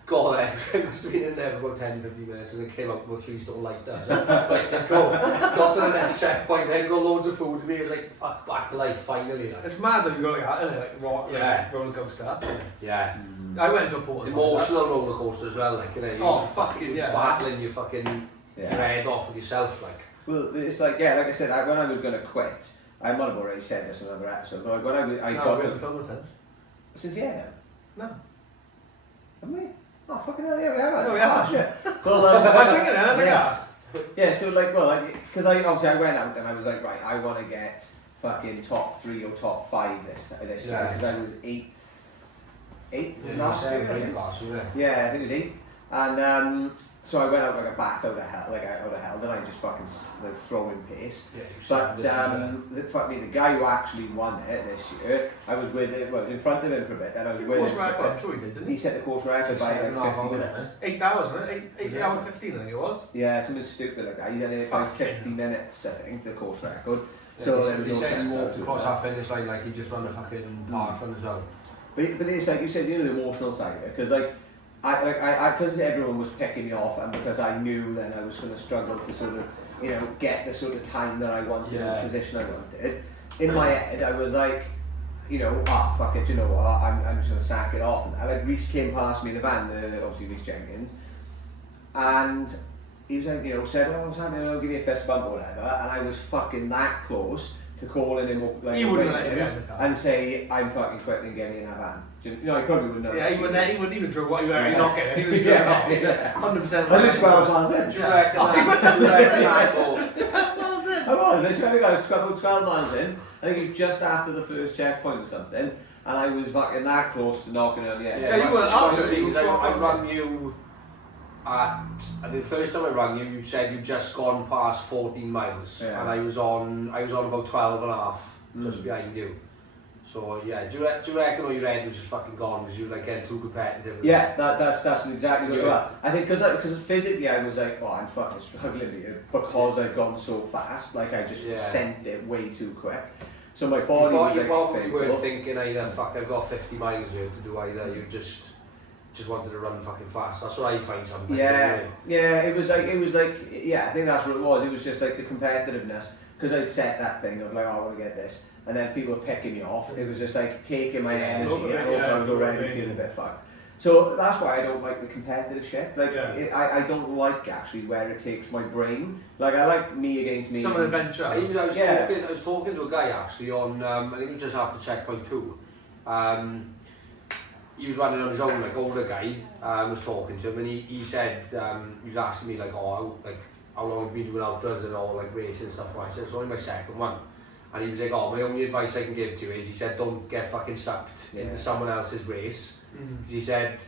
Got there, I must have been in there for about 10-15 minutes, and it came out with 3-stone lighter. So, right, let's go. Got to the next checkpoint, then got loads of food, and me was like, fuck, back to life, finally. Like. It's mad that you go like that, isn't it? Like roller coaster. Yeah. I went to a port. Emotional roller coaster as well, like, you know. Oh, fucking yeah. Battling your fucking your head off with yourself, like. Well, it's like, yeah, like I said, when I was going to quit, I might have already said this in another episode, but when I got we haven't filmed since. Since the end? No. Haven't we? Oh, fucking hell, yeah, we have. No, we haven't. Shit. Well, I was thinking then, I was like, yeah, so like, well, because I went out and I was like, right, I want to get fucking top 3 or top 5 this year, because I was 8th last year. Last year. Yeah, I think it was And so I went out like a bat out of hell, then I just fucking like throwing pace. Yeah, But fuck me, the guy who actually won it this year, I was with him, well, I was in front of him for a bit, then I was with him. I'm sure he did, didn't He he? set the course record by like 50 minutes. 8 hours, wasn't it? 8 hours 15, I think it was. Yeah, something stupid like that. He done it by 50 minutes, I think, the course record. Yeah, So he said he walked across that finish line like he just ran a fucking park run as well. But it's like you said, you know, the emotional side of it, because like I because everyone was picking me off, and because I knew then I was going to struggle to sort of, you know, get the sort of time that I wanted, the position I wanted. In my head, I was like, you know, fuck it, you know what, I'm just going to sack it off. And like Reece came past me in the van, obviously Reece Jenkins, and he was like, you know, said, oh, what's happening? I'll give you a fist bump or whatever, and I was fucking that close to calling him up, like, he wouldn't let you behind the car and say, I'm fucking quitting and get me in that van. You know, he probably wouldn't know. Yeah, he wouldn't even draw what you were knocking. He was doing off. 100%. I did 12 miles in. Do you reckon that? 12 miles in. I was. I swear to God, I was 12 miles in. I think it was just after the first checkpoint or something, and I was fucking that close to knocking on the edge. Yeah, you were absolutely. I rang you at, the first time I rang you, you said you'd just gone past 14 miles, and I was on about 12 and a half, just behind you. So yeah, do you reckon all your head was just fucking gone because you were like getting too competitive? Yeah, that's exactly what it was. I think because physically I was like, oh, I'm fucking struggling here because I've gone so fast. Like I just sent it way too quick. So my body was you like, probably weren't thinking either, fuck, I've got 50 miles here to do either. You just wanted to run fucking fast. That's what I find sometimes. Yeah, it was like, I think that's what it was. It was just like the competitiveness, because I'd set that thing of like, oh, I want to get this, and then people were picking me off. It was just like taking my energy, and also I was already feeling a bit fucked. So that's why I don't like the competitive shit. Like, I don't like actually where it takes my brain. Like, I like me against me. Some adventure. I was talking to a guy actually on, I think it was just after checkpoint 2. He was running on his own, like older guy, was talking to him, and he said, he was asking me like, oh, like, how long have you been doing ultras and all, like racing and stuff like that. I said, it's only my second one. And he was like, oh, my only advice I can give to you is, he said, don't get fucking sucked into someone else's race. He said,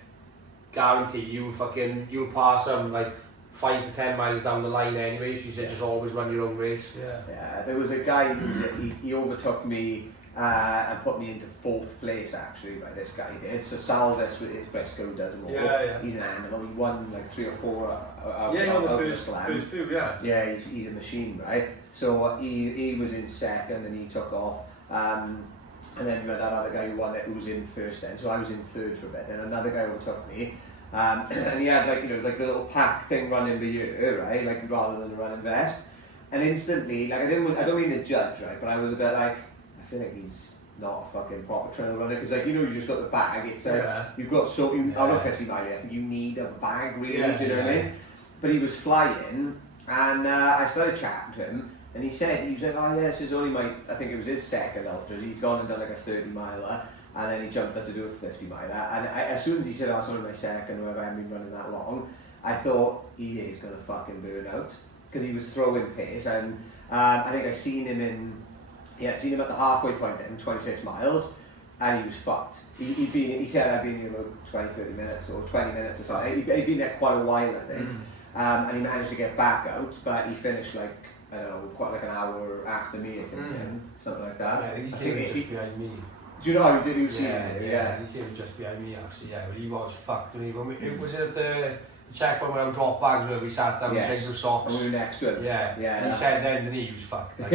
guarantee you'll pass them like 5 to 10 miles down the line anyway. So he said, just always run your own race. Yeah, there was a guy who he overtook me and put me into 4th place actually. By this guy did. So Salvis with his Briscoe does them all. He's an animal. He won like 3 or 4 out the first few, yeah, he's a machine, right? So he was in second and he took off. And then we had that other guy who won it, who was in first then. So I was in 3rd for a bit. Then another guy overtook me. And he had like, you know, like the little pack thing running for you, right? Like rather than a running vest. And instantly, like I don't mean to judge, right? But I was a bit like, I feel like he's not a fucking proper trail runner, because like, you know, you just got the bag. It's like you've got out of 50 miles. I think you need a bag really. Do you know what I mean? But he was flying, and I started chatting to him. And he said, he was like, oh yeah, this is only I think it was his second ultras. He'd gone and done like a 30 miler, and then he jumped up to do a 50 miler. And as soon as he said, oh, it's only my second, or I haven't been running that long, I thought, he is going to fucking burn out. Because he was throwing pace, and I think I seen him at the halfway point in 26 miles, and he was fucked. He said I'd been in about 20-30 minutes, or 20 minutes or something. He'd been there quite a while, I think. And he managed to get back out, but he finished like, I don't know, quite like an hour after me, I think, something like that. Yeah, I think he came just behind me. Do you know how he was seeing me? Yeah, he came just behind me actually, but he was fucked. It was at the checkpoint where I drop bags where we sat down and changed the socks. And we were next to him. Yeah. He said then that he was fucked. Like,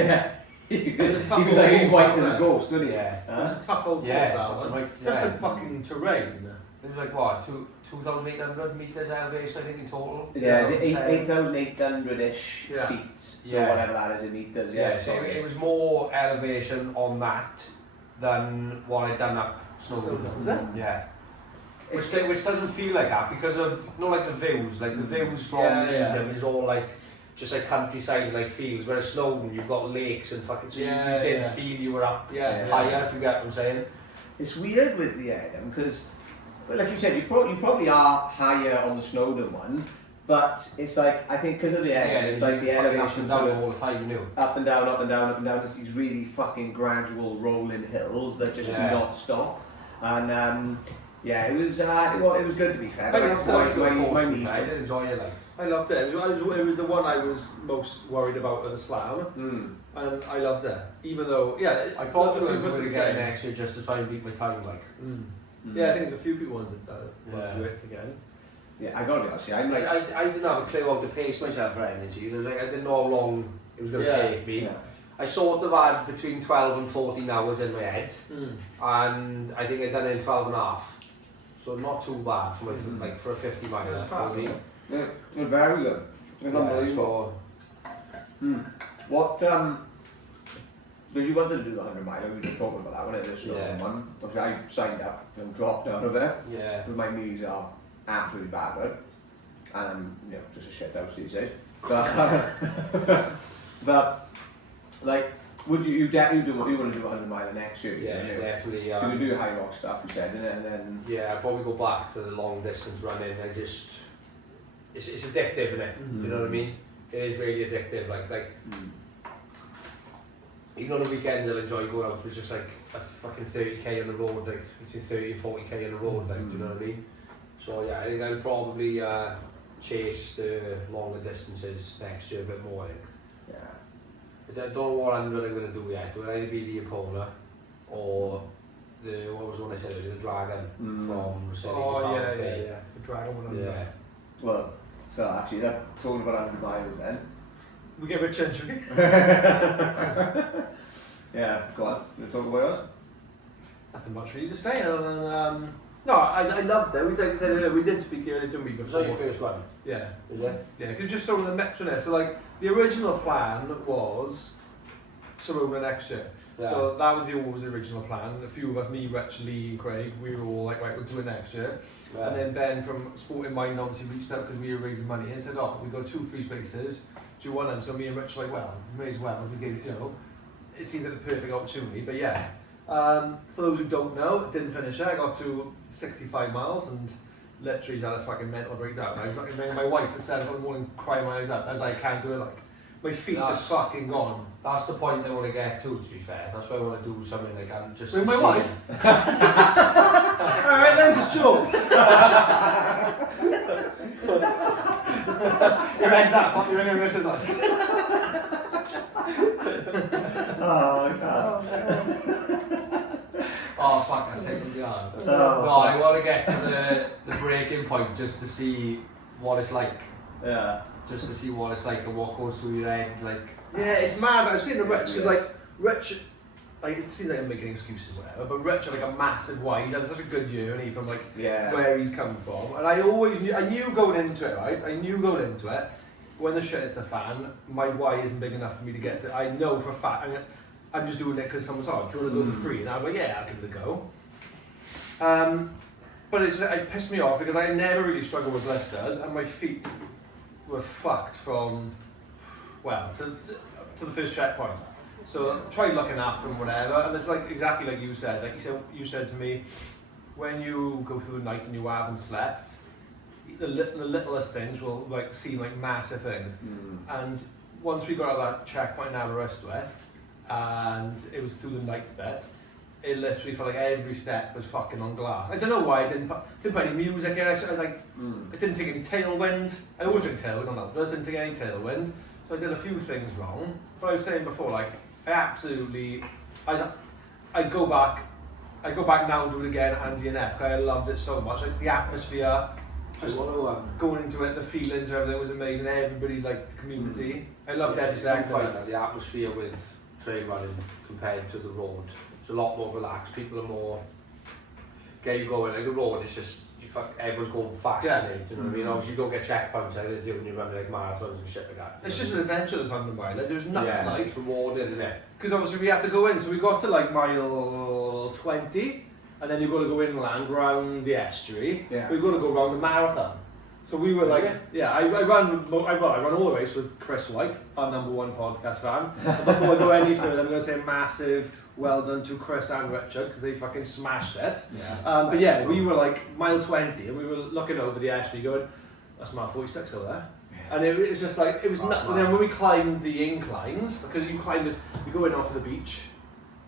he was like white as a ghost, wasn't he? It was a tough old course, that one. Just the fucking terrain. It was like what, 2,800 metres elevation, I think, in total. Yeah, 8,800-ish feet, so whatever that is in metres. So it was more elevation on that than what I'd done up Snowdonia. Was it? Yeah. Which doesn't feel like that because of, not like the views, like the views from EDDUM is all like, just like countryside, like fields, whereas Snowdonia, you've got lakes and fucking, so you didn't feel you were up higher, if you get what I'm saying. It's weird with the EDDUM, because, like you said, you probably are higher on the Snowdonia one, but it's like, I think because of the EDDUM, it's like the elevation sort of all the time, you know. Up and down, up and down, up and down. It's these really fucking gradual rolling hills that just do not stop. And Yeah, it was good to be fair. I But think my knees I were- did enjoy it, like. I loved it. It was the one I was most worried about at the slam, and I loved it. Even though, yeah, I probably a few will do people it say- again next year just to try and beat my time, like. Yeah, I think there's a few people want to do it again. Yeah, I gotta be honest. I'm like, I didn't have a clue how to pace myself for energy. It was like I didn't know how long it was going to take me. yeah. I sort of had between 12 and 14 hours in my head, and I think I'd done it in 12 and a half. So not too bad for my, like for a 50 mile. Yeah, it was very good. It was unbelievable. What because you wanted to do the 100 mile, we were just talking about that when it is one. Obviously I signed up and dropped out of it. Yeah. Because my knees are absolutely bad, right? And I'm just a shit house these days. But like, would you definitely do what you want to do 100 mile next year? Yeah, definitely. So you do Hyrox stuff, you said, and then I'd probably go back to the long distance running. It's addictive, isn't it? Do you know what I mean? It is really addictive. Like even on the weekends, I'll enjoy going out for just like a fucking 30k on the road, like between 30 and 40k on the road. Like, do you know what I mean? So yeah, I think I'll probably chase the longer distances next year a bit more. I think. yeah. I don't know what I'm going to do yet. Will either be the Epona or what was the one I said earlier, the Dragon from The Dragon one. Yeah. Well, so actually, that's talking about 100 miles then. We get rich entry. Yeah, go on. You talk about yours? Nothing much really to say other than no, I loved it. Like I said earlier, we did speak earlier, didn't we? Was Before. that your first one? Yeah. Is it? Yeah, because you just saw the mix in it. So like the original plan was Sarona next year. Yeah. So that was the original plan. A few of us, me, Rich, Lee, and Craig, we were all like, right, we'll do it next year. Yeah. And then Ben from Sporting Mind obviously reached out because we were raising money and said, oh, we've got 2 free spaces. Do you want them? So me and Rich were like, well, may as well. We gave, it seemed like the perfect opportunity. But yeah, for those who don't know, it didn't finish it. I got to 65 miles and literally had a fucking mental breakdown. I was like, my wife at 7 o'clock in the morning crying my eyes out. I was like, I can't do it. Like, my feet are fucking gone. That's the point I want to get to be fair. That's why I want to do something like I'm just. With my wife? Alright, then just joke. Your head's that fuck, your ring is like. Oh fuck, that's taking me on. No, I want to get to the breaking point just to see what it's like. Yeah. Just to see what it's like and what goes through your head, like. Yeah, it's mad. I've seen the Rich because like Rich, like it seems like I'm making excuses or whatever, but Rich had like a massive why. He's had such a good journey from like where he's come from, and I knew going into it, right? I knew going into it when the shit hits a fan, my why isn't big enough for me to get to. I know for a fact. I'm just doing it because someone's like, do you want to go for free? And I'm like, yeah, I'll give it a go. But it pissed me off because I never really struggled with blisters, and my feet were fucked from, well, to the first checkpoint. So I tried looking after them, whatever, and it's like exactly like you said. Like you said to me, when you go through the night and you haven't slept, the littlest things will like seem like massive things. And once we got out of that checkpoint in Aberystwyth, and it was through the night bit, it literally felt like every step was fucking on glass. I don't know why I didn't put any music in. I didn't take any tailwind. I always drink tailwind on that, but I didn't take any tailwind. So I did a few things wrong. But I was saying before, like I go back now and do it again, Andy and F. I loved it so much. Like the atmosphere, just going into it, the feelings, everything was amazing. Everybody, like the community, I loved every second of it. The atmosphere with trail running compared to the road. It's a lot more relaxed. People are more get you going. Like the road, it's just everyone's going fast. Yeah. Do you know what I mean? Obviously, you don't get checkpoints like they do when you run like marathons and shit like that. It's just an adventure the 100 miles. It was nuts, like. It's rewarding, isn't it? Because obviously we had to go in, so we got to like mile 20, and then you've got to go inland round the estuary. Yeah. We've got to go round the marathon. So we were like, I ran all the race with Chris White, our #1 podcast fan. And before I go any further, I'm going to say a massive well done to Chris and Richard because they fucking smashed it. Yeah. But yeah, we were like mile 20, and we were looking over the estuary going, that's mile 46 over there. And it was just like, it was nuts. And then when we climbed the inclines, because you climb this, you go in off the beach,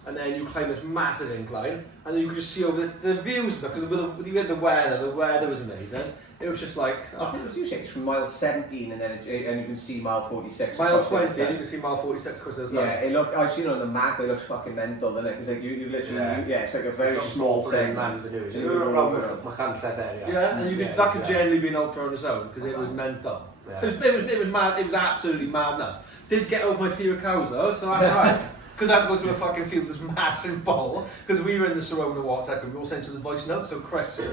and then you climb this massive incline, and then you could just see over the views and stuff, because with the weather was amazing. It was just like... I think it was you say it's from mile 17 and then and you can see mile 46. Mile 20 and you can see mile 46 because there's I've seen it on the map, it looks fucking mental, doesn't it? Because like, you literally, it's like a very small segment. You're around the Cantleth area. Yeah, and that could generally be an ultra on its own, because it was mental. Yeah. It was mad, it was absolutely madness. Did get over my fear of cows though, so that's right. Because I had to go through a fucking field, this massive ball, because we were in the Serona WhatsApp group, we all sent to the voice note, so Chris,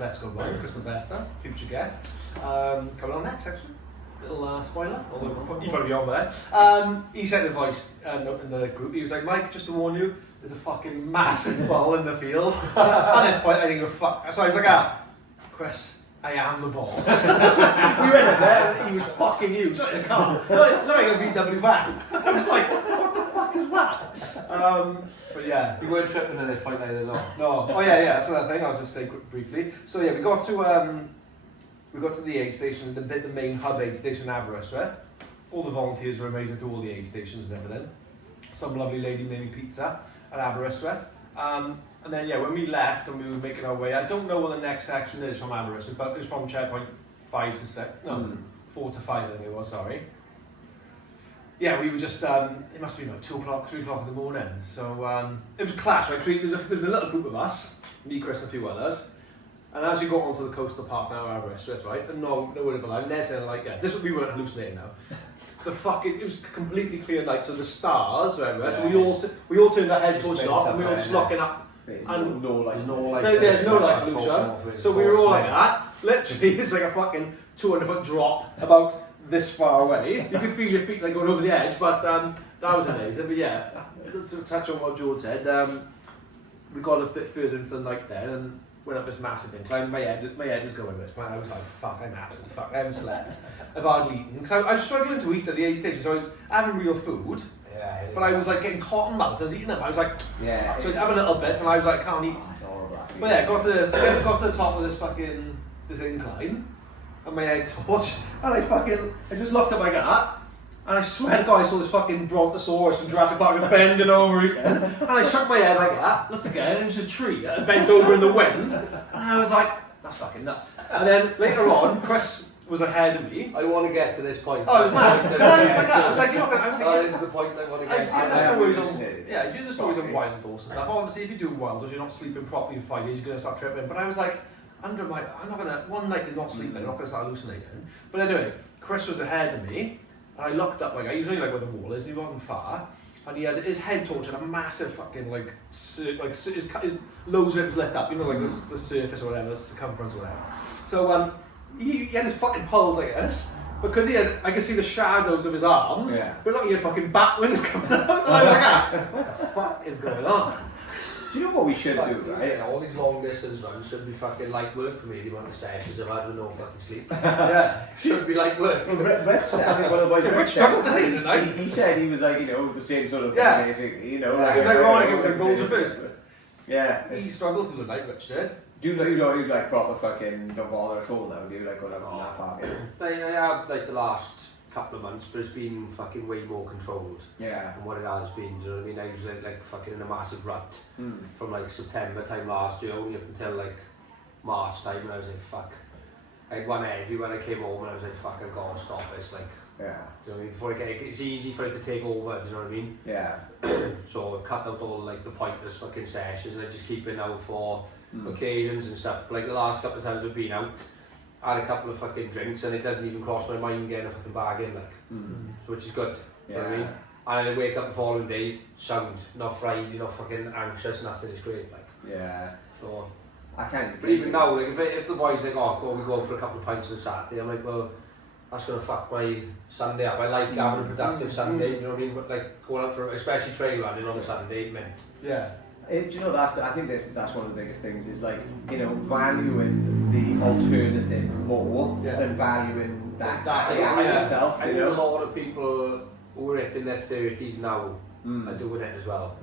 Let's Go Blind, Chris Sylvester, future guest, coming on next actually. Little spoiler, although you probably be on there. He sent a voice note in the group. He was like, Mike, just to warn you, there's a fucking massive ball in the field. At this point, I think, so I was like, Chris, I am the ball. We went in there, and he was fucking huge, like a car, like a VW van. I was like, what the fuck is that? But yeah. You weren't tripping at this point either, no? No. Oh yeah, that's another thing. I'll just say briefly. So yeah, we got to the aid station, the main hub aid station in Aberystwyth. All the volunteers were amazing to all the aid stations and everything. Some lovely lady made me pizza at Aberystwyth. And then yeah, when we left and we were making our way, I don't know what the next section is from Aberystwyth, but it was from checkpoint 4 to 5 I think it was, sorry. Yeah, we were just, it must have been like 2 o'clock, 3 o'clock in the morning. So it was a clash, right? There was a little group of us, me, Chris and a few others. And as you got onto the coastal path now, Aberystwyth, right? And no word of a lie, next thing like, we weren't hallucinating now. It was completely clear night, so the stars, right? Yeah, so we all turned our heads towards off, and we were just locking up. There's and no light. There's no light pollution. So we were all like that. Literally, it's like a fucking 200-foot drop about this far away. You could feel your feet like going over the edge, but that was amazing. But yeah, to touch on what George said, we got a bit further into the night then, and went up this massive incline. My head was going at this point. I was like, fuck, I'm absolutely fucked. I haven't slept. I've hardly eaten. Because I was struggling to eat at the aid station, so I was having real food. Yeah, but I was like getting cotton mouth. I was eating them. I was like, yeah. So I'd have a little bit, and I was like, I can't eat. Oh, it's horrible. But yeah, got to the top of this incline, and my head torch, and I just looked at my gut, and I swear to God I saw this fucking Brontosaurus from Jurassic Park bending over again, and I shook my head like that, looked again, and it was a tree that bent over in the wind, and I was like, that's fucking nuts. And then later on, Chris was ahead of me. I want to get to this point. Oh, it was mad. I was like, you know, this is the point I want to get to. You do the stories on wild horse and stuff. Obviously, if you do wild horse, you're not sleeping properly for 5 years, you're going to start tripping. But I was like, I'm not going to, one night you're not sleeping, I'm not going to start hallucinating. But anyway, Chris was ahead of me, and I looked up, he was only like where the wall is, and he wasn't far. And he had his head torch had a massive fucking his loads of it was lit up, you know, like the surface or whatever, the circumference or whatever. So he had his fucking poles like this, because I could see the shadows of his arms, but like he had fucking bat wings coming out. And I was like, what the fuck is going on? Do you know what we should do, right? Yeah, all these long distance runs should be fucking light work for me, the amount of sessions I've had with no fucking sleep. Yeah. Should be light work. Well, Rich said, I think one of the boys Rich struggled to eat tonight. He said he was like, you know, the same sort of thing, basically, you know. It was ironic, it was like rolls reversed. Yeah. He struggled through the night, Rich did. Do you know you like proper fucking don't bother at all now? Do you like going out on that party? I have like the last couple of months, but it's been fucking way more controlled. Yeah. Than what it has been. Do you know what I mean? I was like fucking in a massive rut from like September time last year only up until like March time, and I was like, fuck. I had one heavy when I came home, and I was like, fuck, I've got to stop this. Like, yeah. Do you know what I mean? It's easy for it to take over. Do you know what I mean? Yeah. So I cut out all like the pointless fucking sessions, and I just keep it now for occasions and stuff. But like the last couple of times I've been out, I had a couple of fucking drinks, and it doesn't even cross my mind getting a fucking bag in, like, so which is good. You know what I mean? And I wake up the following day, sound, not fried, you're not fucking anxious, nothing. It's great, like. Yeah. So I can't. But even now, like if the boys like, oh, we go for a couple of pints on Saturday, I'm like, well, that's gonna fuck my Sunday up. I like having a productive Sunday. You know what I mean? But like going out for, especially trail running on a Sunday, meant. Yeah. Do you know I think that's one of the biggest things is like, you know, valuing the alternative more than valuing that itself. I know a lot of people who are in their 30s now are doing it as well.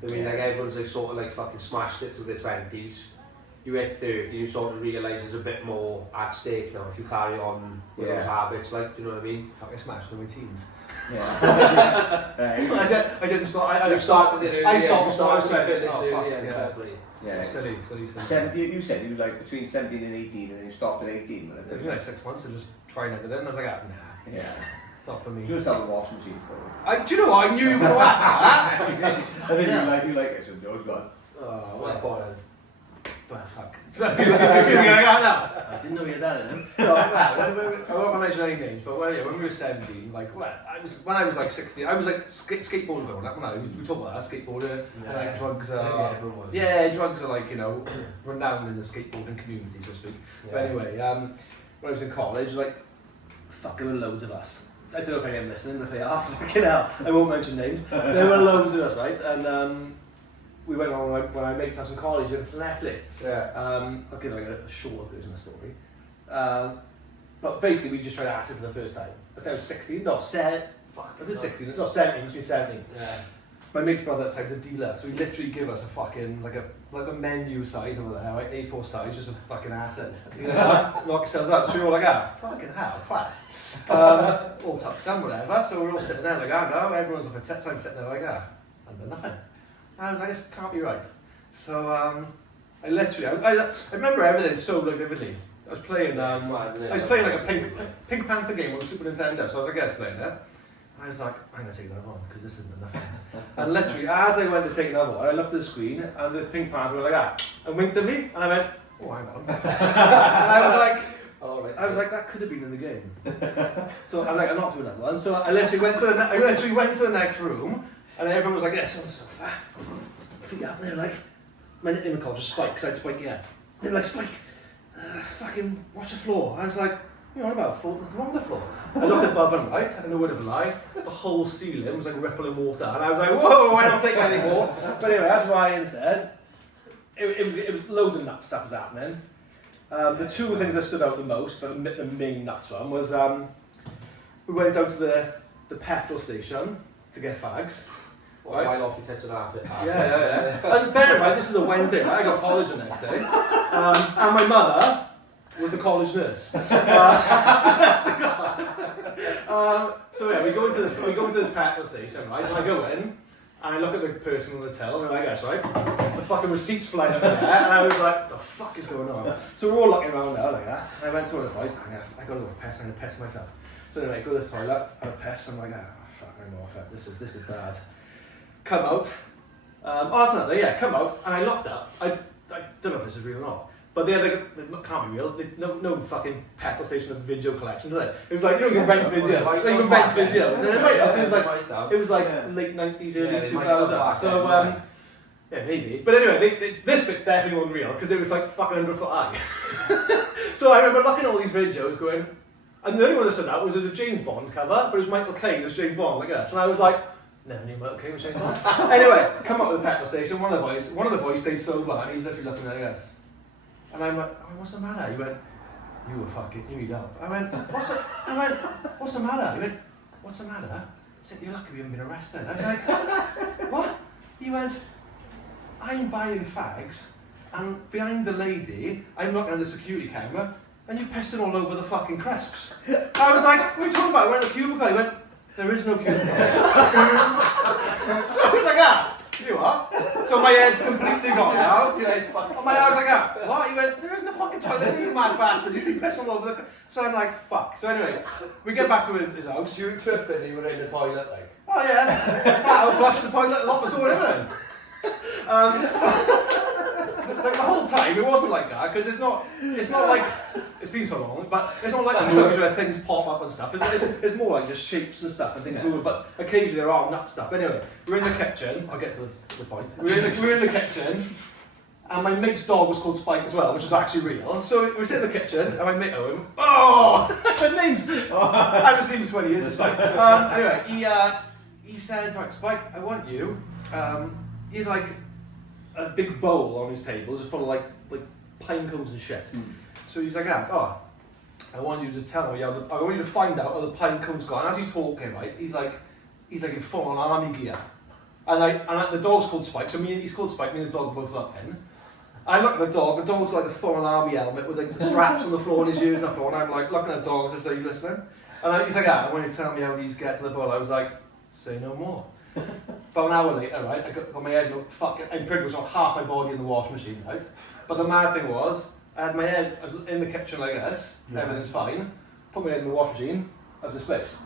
I mean, like everyone's like sort of like fucking smashed it through their 20s. you hit 30, you sort of realise there's a bit more at stake now if you carry on with those habits, like, do you know what I mean? Fuck, I smashed them in teens. Yeah. I didn't start. I stopped it early. I stopped before I was started finished oh, early fuck, and yeah. February. Yeah. Silly. You said you were like between 17 and 18 and then you stopped at 18. It was like 6 months of just trying everything. I was like, nah, Yeah. not for me. You just have a washing machine still. Do you know what? I knew you were going to ask that. I think you like it, so George got. Oh, what point? Fuck. You're going now. I didn't know we had that in him. No, I won't mention any names, but when we were 17, like, when I was like 16, I was like skateboarding growing up. We talk about that, skateboarding, and like drugs are. Everyone was. Yeah, drugs are like, you know, renowned in the skateboarding community, so to speak. Yeah. But anyway, when I was in college, like, Fuck, there were loads of us. I don't know if any of them listening, if they are, fucking hell. I won't mention names. There were loads of us, right? And we went on when I made time in college in Llanelli. yeah. I'll give like a short version of the story. But basically, we just tried acid for the first time. I think I was 16, no, 17. Fuck, I was 16, no, 17, between 17. Yeah. My mate's brother at the time, the dealer, so he literally give us a fucking, like a menu size over there, like A4 size, just a fucking acid. You know, knock yourselves out, so we were all like, fucking hell, class. All tucked in, whatever, so we're all sitting there like, no, everyone's off a test, I'm sitting there like, I've done nothing. And I was like, this can't be right. So, I remember everything so like vividly. I was playing, I was playing like a Pink Panther game on the Super Nintendo, so I was like, yes, playing there. And I was like, I'm going to take another one, because this isn't enough. And literally, as I went to take another one, I looked at the screen, and the Pink Panther was like that, and winked at me, and I went, oh, hang on. And I was like, that could have been in the game. So I'm like, I'm not doing that one. So I literally went to the next room, and everyone was like, yes, on the sofa. Feet up, and they were like, my nickname was called just Spike, because I had Spike, yeah. They were like, Spike, fucking watch the floor. And I was like, what are you on about? Floor? Nothing wrong with the floor. I looked above and right, and no word of a lie, the whole ceiling was like rippling water, and I was like, whoa, I don't take that anymore. But anyway, as Ryan said, it was loads of nut stuff was happening. The two things that stood out the most, the main nuts one, was we went down to the petrol station to get fags. Right. While off your tits and after. Yeah. And bear in mind, this is a Wednesday, right? I got college the next day. And my mother was the college nurse. So yeah, we go into this petrol station, right? And I go in, and I look at the person on the till, and I'm like, yes, right? The fucking receipts flying up in the air, and I was like, what the fuck is going on? So we're all looking around now like that. And I went to one of the boys, I gotta go piss, I'm gonna piss myself. So anyway, I go to the toilet, have a piss, I'm like, fuck, I'm off it. This is bad. Come out. That's another, yeah, come out, and I looked up. I don't know if this is real or not, but they had like, it can't be real, no fucking petrol station has video collection, do they? It was like, you can rent video, you can rent videos, and it was like late 90s, early 2000s, so yeah, maybe. But anyway, this bit definitely wasn't real, because it was like fucking 100 foot high. So I remember looking at all these videos going, and the only one that stood out was a James Bond cover, but it was Michael Caine as James Bond, like this, and I was like, never knew Michael Caine was James Bond. Anyway, come up with the petrol station, one of the boys stayed sober, and he's literally looking at this. And I'm like, what's the matter? He went, you need help. I went, what's the matter? He went, what's the matter? I said, you're lucky we haven't been arrested. I was like, what? He went, I'm buying fags, and behind the lady, I'm looking at the security camera, and you're pissing all over the fucking crisps. I was like, what are you talking about? I went to the cubicle. He went, there is no cubicle. So I was like, you are? So my head's completely gone now. And I was like, what? He went, there isn't a fucking toilet, you mad bastard. You'd be pissing all over the... So I'm like, fuck. So anyway, we get back to his house. You tripped and you were in the toilet, like. Oh yeah, flat out, flushed the toilet, locked the door, everything. Like the whole time, it wasn't like that, because it's not like, it's been so long, but it's not like the movies where things pop up and stuff. It's more like just shapes and stuff and things move, but occasionally there are nut stuff. Anyway, we're in the kitchen, I'll get to the point. We're in the kitchen, and my mate's dog was called Spike as well, which was actually real. So we're sitting in the kitchen, and my mate Owen, the names! I haven't seen him for 20 years, it's fine. Anyway, he said, right, Spike, I want you, he had like a big bowl on his table, just full of like pine cones and shit. So he's like, I want you to tell me I want you to find out how the pine cones go. And as he's talking, right, he's like in full on army gear. And the dog's called Spike, so he's called Spike, me and the dog both up in. I look at the dog's like a full-on army helmet with like the straps on the floor and his ears on the floor, and I'm like looking at the dog, as I say, you listening? And he's like, and when you tell me how these get to the bull, I was like, say no more. About an hour later, right, I got my head looked fucking, I'm pretty much on half my body in the washing machine, right? But the mad thing was, I had my head, I was in the kitchen like this, everything's fine, put my head in the washing machine, I was in space.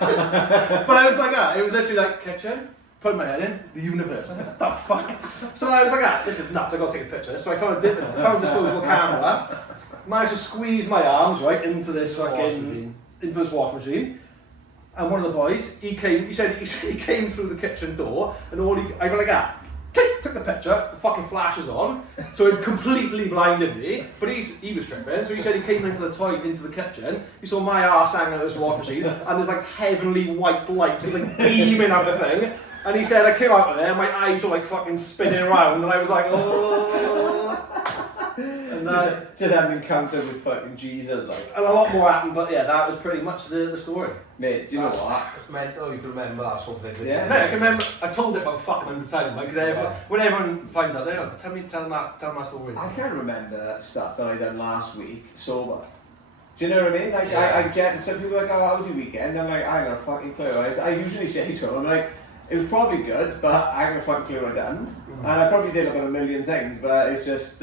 But I was like that, it was literally like kitchen, put my head in, the universe. I was like, what the fuck? So I was like, this is nuts, I gotta take a picture. So I found a disposable camera, managed to squeeze my arms right into this fucking, into this washing machine. And one of the boys, he said he came through the kitchen door, and I went like that. Took the picture, the fucking flash was on, so it completely blinded me. But he was tripping, so he said he came into the kitchen. He saw my arse hanging out of this washing machine, and there's like heavenly white light like beaming out the thing. And he said I came out of there, my eyes were like fucking spinning around, and I was like, oh. And just had an encounter with fucking Jesus, like. And a lot more happened, but yeah, that was pretty much the story. Mate, do you know what? It's mental, you can remember that sort of thing. Yeah. I can remember, I've told it about fucking 100 times, because when everyone finds out, they're like, tell them my story. I can't remember stuff that I done last week sober. Do you know what I mean? Like, I some people are like, oh, how was your weekend? I'm like, I ain't got a fucking clue. I usually say to them, I'm like, it was probably good, but I ain't got a fucking clue what I done. And I probably did about a million things, but it's just,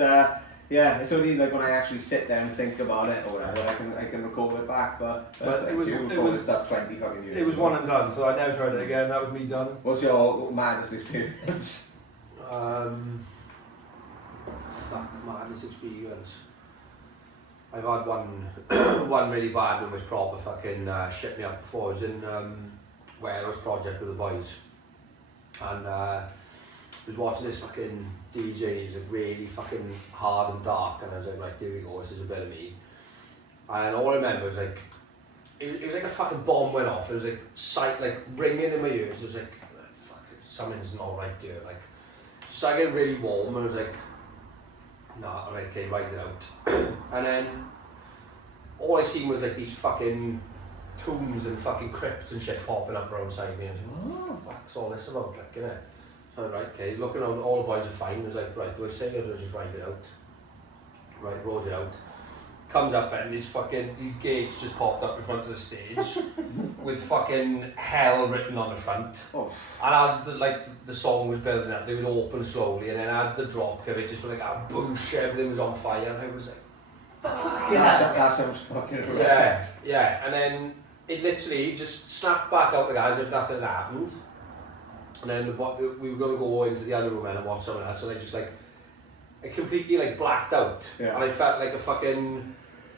it's only like when I actually sit there and think about it or whatever, I can record it back. But it was stuff 20 fucking years. It was ago. one and done, so I never tried it again. That was me done. What's your madness experience? Madness experience. I've had one really bad one, was proper fucking shit me up before. I was in warehouse project with the boys, and I was watching this fucking DJ. He's like really fucking hard and dark, and I was like, right, here we go, this is a bit of me. And all I remember was like, it was like a fucking bomb went off. It was like ringing in my ears. It was like, fuck, something's not right here. Like, so I get really warm, and I was like, nah, alright, okay, write it out. And then all I seen was like these fucking tombs and fucking crypts and shit popping up around side me. I was like, what the fuck's all this about, like, innit? So right, okay, looking around, all the boys are fine. I was like, right, do I say it or do I just write it out? Right, wrote it out. Comes up and these gates just popped up in front of the stage with fucking hell written on the front. Oh. And as the song was building up, they would open slowly, and then as the drop came, it just went like a boosh, everything was on fire, and I was like, fuck yeah. That sounds fucking horrific. Yeah, and then it literally just snapped back out the guys if nothing had happened. And then we were going to go into the other room and watch something else, and I just I completely blacked out, and I felt like a fucking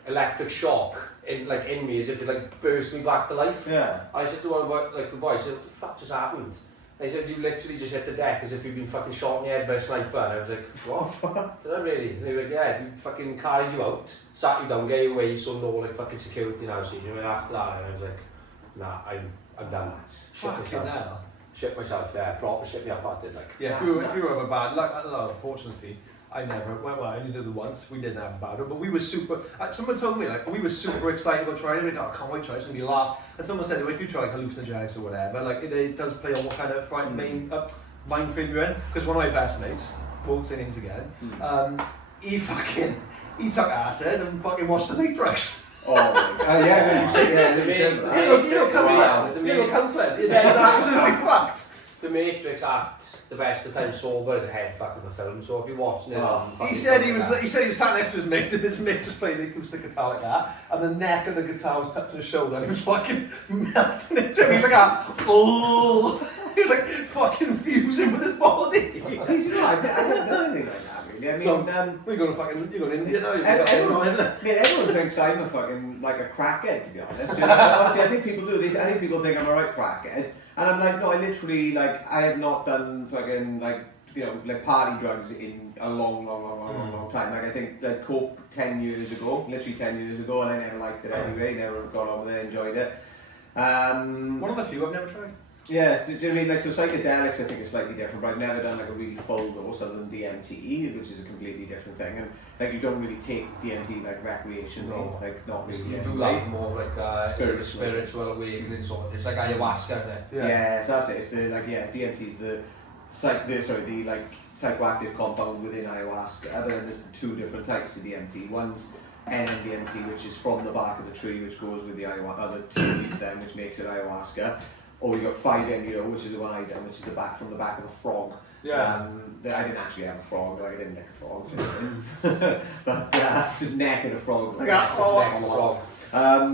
electric shock in me, as if it burst me back to life. Yeah. I said to one of the boys, I said, what the fuck just happened? They said, you literally just hit the deck as if you'd been fucking shot in the head by a sniper. And I was like, what? Did I really? And they were like, yeah, we fucking carried you out, sat you down, gave you away, so no fucking security now. So you know, after that, and I was like, nah, I'm done. Shit myself, yeah, proper shit me up, I did Yeah, if you were bad, unfortunately, I only did it once, we didn't have a bad one, but we were super, someone told me, we were super excited about trying it, I can't wait to try it, it's going to be a laugh, and someone said, if you try hallucinogenics or whatever, it does play on what kind of mind frame you're in, because one of my best mates, won't say names again, he took acid and fucking watched the Matrix. Oh yeah, you know, counselling. His head is absolutely fucked. The Matrix at the best of times sober is a head fuck of a film. So if you're watching it, he said he was sat next to his mate, and his mate just played the acoustic guitar like that, and the neck of the guitar was touching his shoulder, and he was fucking melting into him. He was like, oh, he was like fucking fusing with his body. See, you know, I never done anything like that. I mean, you're going to India now. Everyone thinks I'm a fucking a crackhead, to be honest. You know? Honestly, I think people do. I think people think I'm a right crackhead, and I'm like, no, I literally I have not done fucking party drugs in a long time. I think coke 10 years ago, literally 10 years ago, and I never liked it anyway. Never got over there, enjoyed it. One of the few I've never tried. Yeah, do you know what I mean? So psychedelics I think is slightly different, but I've never done a really full dose other than DMT, which is a completely different thing. And you don't really take DMT recreationally, not really. You do that more a spiritual awakening sort of. It's like ayahuasca, isn't it? Yeah, so that's it. It's the DMT is the psychoactive compound within ayahuasca, but then there's 2 different types of DMT. One's NMDMT, which is from the bark of the tree, which goes with the other tea leaf then, which makes it ayahuasca. Or you got 5-MeO, which is the one I done, which is from the back of a frog. Yeah. I didn't actually have a frog, like I didn't nick a frog. But just necking a frog. Neck the frog.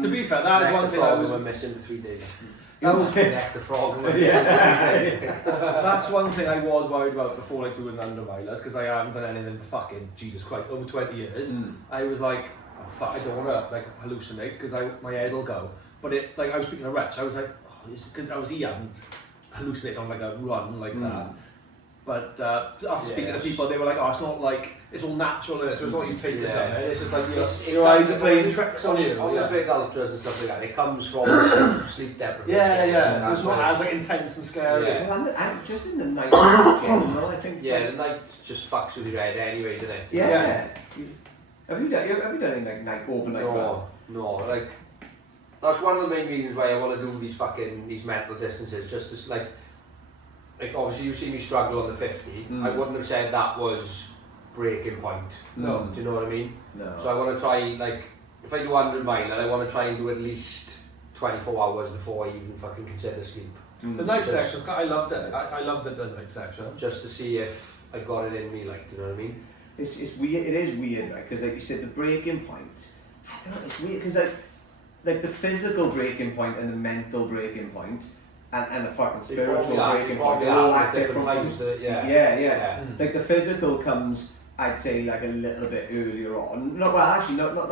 To be fair, that is one thing I was missing for 3 days. That was Neck the frog. And missing for 3 days. That's one thing I was worried about before like doing 100 milers, because I haven't done anything for fucking Jesus Christ over 20 years. I was like, oh fuck, I don't want to like hallucinate because my head will go. But it like I was speaking to Rich, I was like, oh, because obviously he hadn't hallucinated on like a run like that. But after speaking to people, they were like, oh, it's not like, it's all natural in it, so it's not you take it on it. It's just like your eyes are playing tricks on you. On the big ultras and stuff like that, it comes from sleep deprivation. Yeah. So it's not as like intense and scary. Yeah. Well, and just in the night in general, I think. Yeah, the night just fucks with your head anyway, doesn't it? Yeah. Have you done any like overnight runs? No, like that's one of the main reasons why I want to do these mental distances, just to like obviously you see me struggle on the 50. I wouldn't have said that was breaking point. No. Do you know what I mean? No. So I want to try, like, if I do 100 mile, I want to try and do at least 24 hours before I even fucking consider sleep. The night section, I loved it. I loved the night section. Just to see if I got it in me, like, do you know what I mean? It's weird. It is weird, right? Because like you said, the breaking point. I don't know. It's weird because like the physical breaking point and the mental breaking point. And the fucking spiritual breaking point, they all at different times. Yeah. Like the physical comes, I'd say, like a little bit earlier on. Not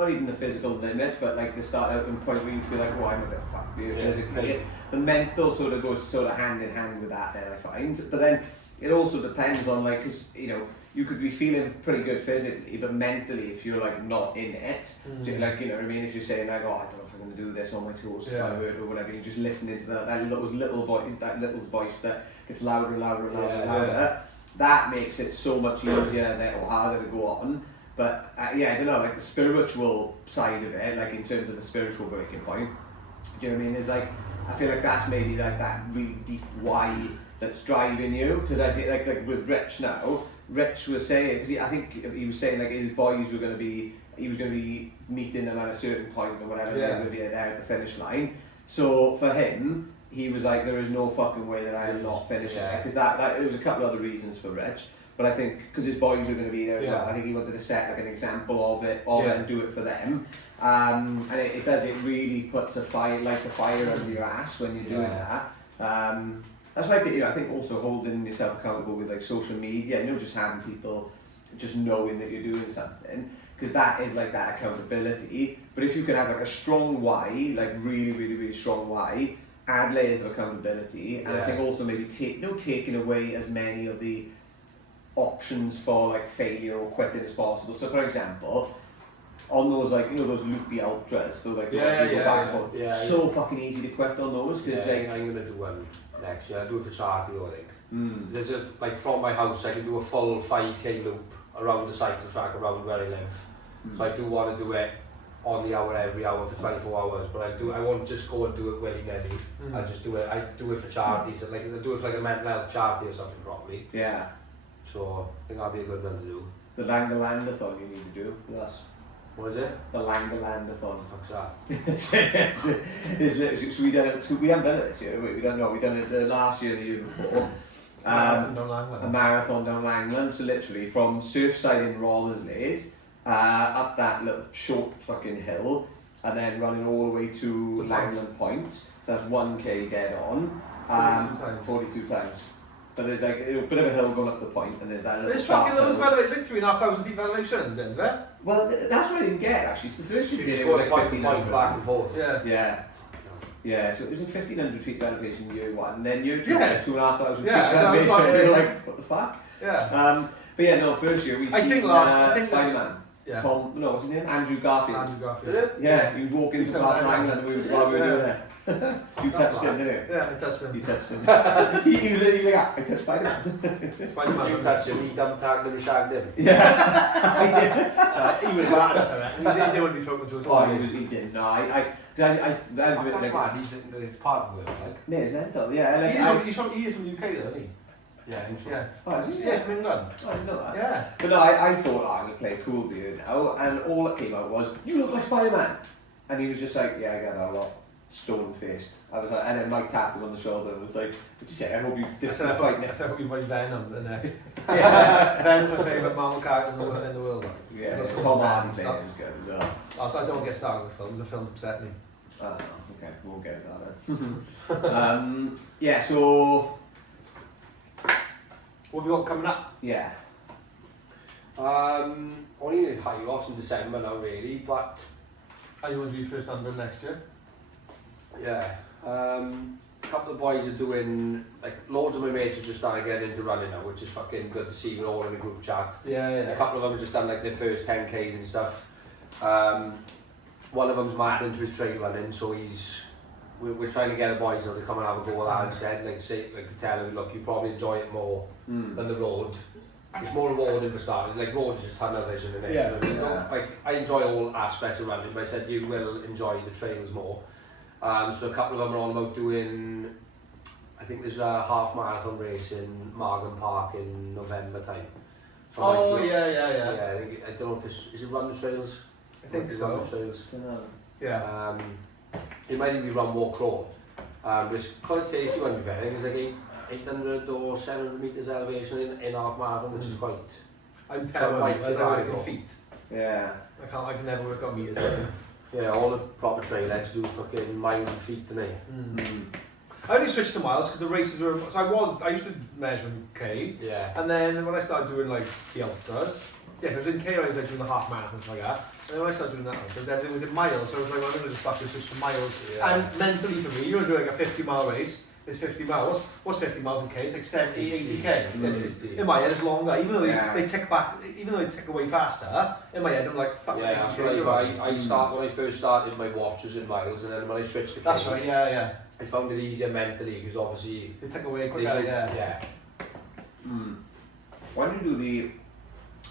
even the physical limit, but like the start out point where you feel like, oh, I'm a bit fucked here physically. The mental sort of goes hand in hand with that. Then I find, but then it also depends on like, because you could be feeling pretty good physically, but mentally, if you're like not in it, like what I mean. If you're saying like, oh, I don't know if I'm going to do this on my toes, or whatever, you're just listening to that little voice that gets louder and louder and louder and louder. That makes it so much easier or harder to go on. But I don't know, like the spiritual side of it, like in terms of the spiritual breaking point. Do you know what I mean? There's like, I feel like that's maybe like that really deep why that's driving you. Because I feel like with Rich now. Rich was saying, because I think he was saying like his boys were going to be, he was going to be meeting them at a certain point or whatever, they were going to be there at the finish line. So for him, he was like, there is no fucking way that I am not finishing it. Because that there was a couple other reasons for Rich, but I think because his boys were going to be there as well, I think he wanted to set like an example of it, and do it for them. And it really puts lights a fire under your ass when you're doing that. That's why I think also holding yourself accountable with like social media, just having people just knowing that you're doing something, because that is like that accountability. But if you can have like a strong why, like really, really, really strong why, add layers of accountability, and I think also maybe taking away as many of the options for like failure or quitting as possible. So for example, on those like those loopy ultras, so like so fucking easy to quit on those because I'm gonna do one next year. I do it for charity though, I think. There's like from my house I can do a full 5k loop around the cycle track around where I live. So I do want to do it on the hour every hour for 24 hours, but I won't just go and do it willy-nilly. I just do it. I do it for charities, like I do it for like a mental health charity or something probably. Yeah. So I think that'll be a good one to do. The Langalandathon you need to do. What is it? The Langalandathon. Fuck's that? It's literally, so we haven't done it this year, we don't know, we done it the last year, the year before. A marathon down Langland, so literally from Surfside in Rollerslade, up that little short fucking hill, and then running all the way to Langland Point, so that's 1k dead on, 42 times. But there's like a bit of a hill going up the point, and there's that little. There's fucking loads of elevation, like 3,500 feet elevation, isn't there? Well, that's what I didn't get actually. So the first year we did it was like point 1,500 back and forth. Yeah, so it was like 1,500 feet of elevation year one, and then year two, 2,500 feet of elevation. and we were like, what the fuck? Yeah. But yeah, no, first year we seen Spider-Man. Tom, no, what's his name? Andrew Garfield. Yeah, he was walking past Langland while we were doing it. You touched him, didn't you? Yeah, I touched him. You touched him. he was like, I touched Spider-Man. Spider-Man. You touched him, he dumped tagged him and shagged him. Yeah. He was mad at it. They wouldn't be spoken to us. Oh, he didn't. No, I it's part of it, like. Yeah, mental, yeah. Like, he is from the UK though, isn't he? Yeah, I think so. Yeah. Oh, is it? Yeah, from England. I didn't know that. Yeah. But no, I thought I'm going to play cool beard now, and all that came out was, you look like Spider-Man. And he was just like, yeah, I get that a lot. Stone-faced. I was like, and then Mike tapped him on the shoulder and was like, what'd you say? I hope you did the fight next. I hope you find Venom the next. Yeah, Venom's my favourite Marvel character in the world. Yeah, That's Tom Venom Hardy stuff. is good as well. I don't get started with films. The films upset me. Oh, okay, we'll get that then. Yeah, so, What have you got coming up? yeah. Only in Hyrox in December now, really, but Are you going to do your first 100 next year? yeah. A couple of boys are doing, like, loads of my mates have just started getting into running now, which is fucking good to see. We're all in a group chat. Yeah, A couple of them have just done like their first 10Ks and stuff. One of them's mad into his trail running, so we're trying to get the boys to come and have a go with that instead. Like tell him, look, you probably enjoy it more than the road. It's more rewarding for starters. Like road is just tunnel vision, innit? Yeah. You know what I mean? Yeah. Like I enjoy all aspects of running, but I said you will enjoy the trails more. So a couple of them are on about doing. I think there's a half marathon race in Margam Park in November time. Oh, Like, yeah. yeah, I don't know if is it Run the Trails? I think Might be so. Run the Trails. Yeah. It might even be Run Walk Road. But it's quite a tasty one to be fair. I think it's like 800 or 700 metres elevation in half marathon, which is quite. I'm terrible. Like I the work Hyrox. on feet. Yeah. I can never work on meters. Yeah, all the proper trailheads do fucking miles and feet, don't they? I only switched to miles because the races were. So I used to measure in K, Yeah. and then when I started doing like the ultras, yeah, I was in K when I was like doing the half marathons like that. And then when I started doing that, because everything was in miles, so I was like, well, I'm going to just fucking switch to miles. Yeah. And mentally for me, you're doing a 50-mile race. It's 50 miles. What's 50 miles in K? It's like 70, 80 K. In my head, it's longer. Even though they tick back, even though they tick away faster, in my head, I'm like, fuck. Yeah, that's right. When I first started, my watch was in miles, and then when I switched to K, That's right. Yeah. I found it easier mentally because obviously They tick away they quicker. should- Yeah. Why don't you do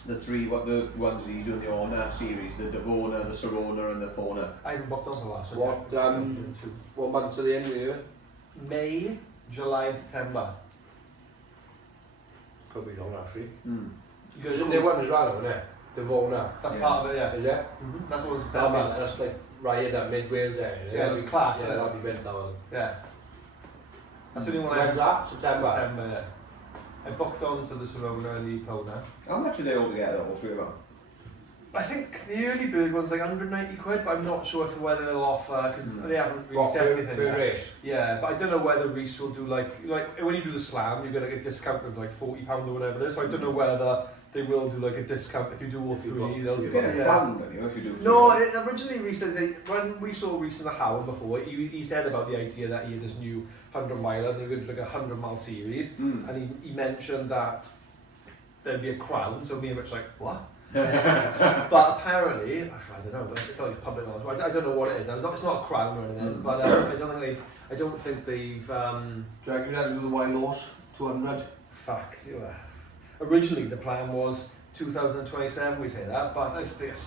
the three, what the ones that you do in the Orna series, the Devona, the Sorona and the Pona? I haven't booked on for the last one. What months are the end of the year? May, July, and September. Could be long actually. Because Isn't there one as well, isn't it? Devona. that's Yeah. part of it, yeah. Is it? That's what it's September. That's like right up mid Wales area. Yeah, that's class, Yeah, isn't it? that'll be meant that one. Yeah. That's the only one I When's that? September. September, yeah. I booked on to the Sorona and the Epona. How much are they all together, all three of them? I think the early bird one's like 190 quid, but I'm not sure if whether they'll offer, because they haven't really said anything per yet. race? Yeah, but I don't know whether Reese will do like when you do the slam, you get like a discount of like £40 or whatever it is, so I don't know whether they will do like a discount if you do all If you've three. got They'll three, You get a yeah. pound, don't you, if you do three? No, originally Reese said when we saw Reese in the Howard before, he said about the idea that he had this new 100 miler and they were going to do like a 100-mile series, and he mentioned that there'd be a crown, so me and Rich were like, what? But apparently, I don't know, it's not like public knowledge, I don't know what it is. It's not a crown or anything, but I don't think they've, Do you reckon you'd have to do the wild horse? 200? fuck, originally the plan was 2027, we say that, but I think it's,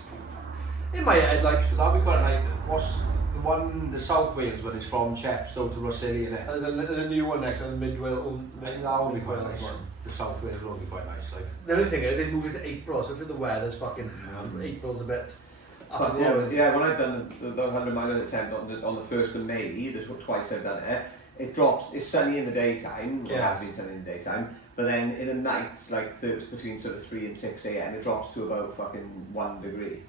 in my head, like, That'd be quite nice. What's the one, the South Wales one is from Chepstow to Rossilly, innit? there's a new one next on Midwell. I think that would be quite nice. The South Wales would be quite nice. Like. The only thing is, they moved it to April, so if the weather's fucking April's a bit up in the air. Yeah, when I've done the 100 mile attempt on the 1st of May, there's twice I've done it, it drops, it's sunny in the daytime, it has been sunny in the daytime, but then in the nights, like between sort of 3 and 6 a.m, it drops to about fucking 1 degree.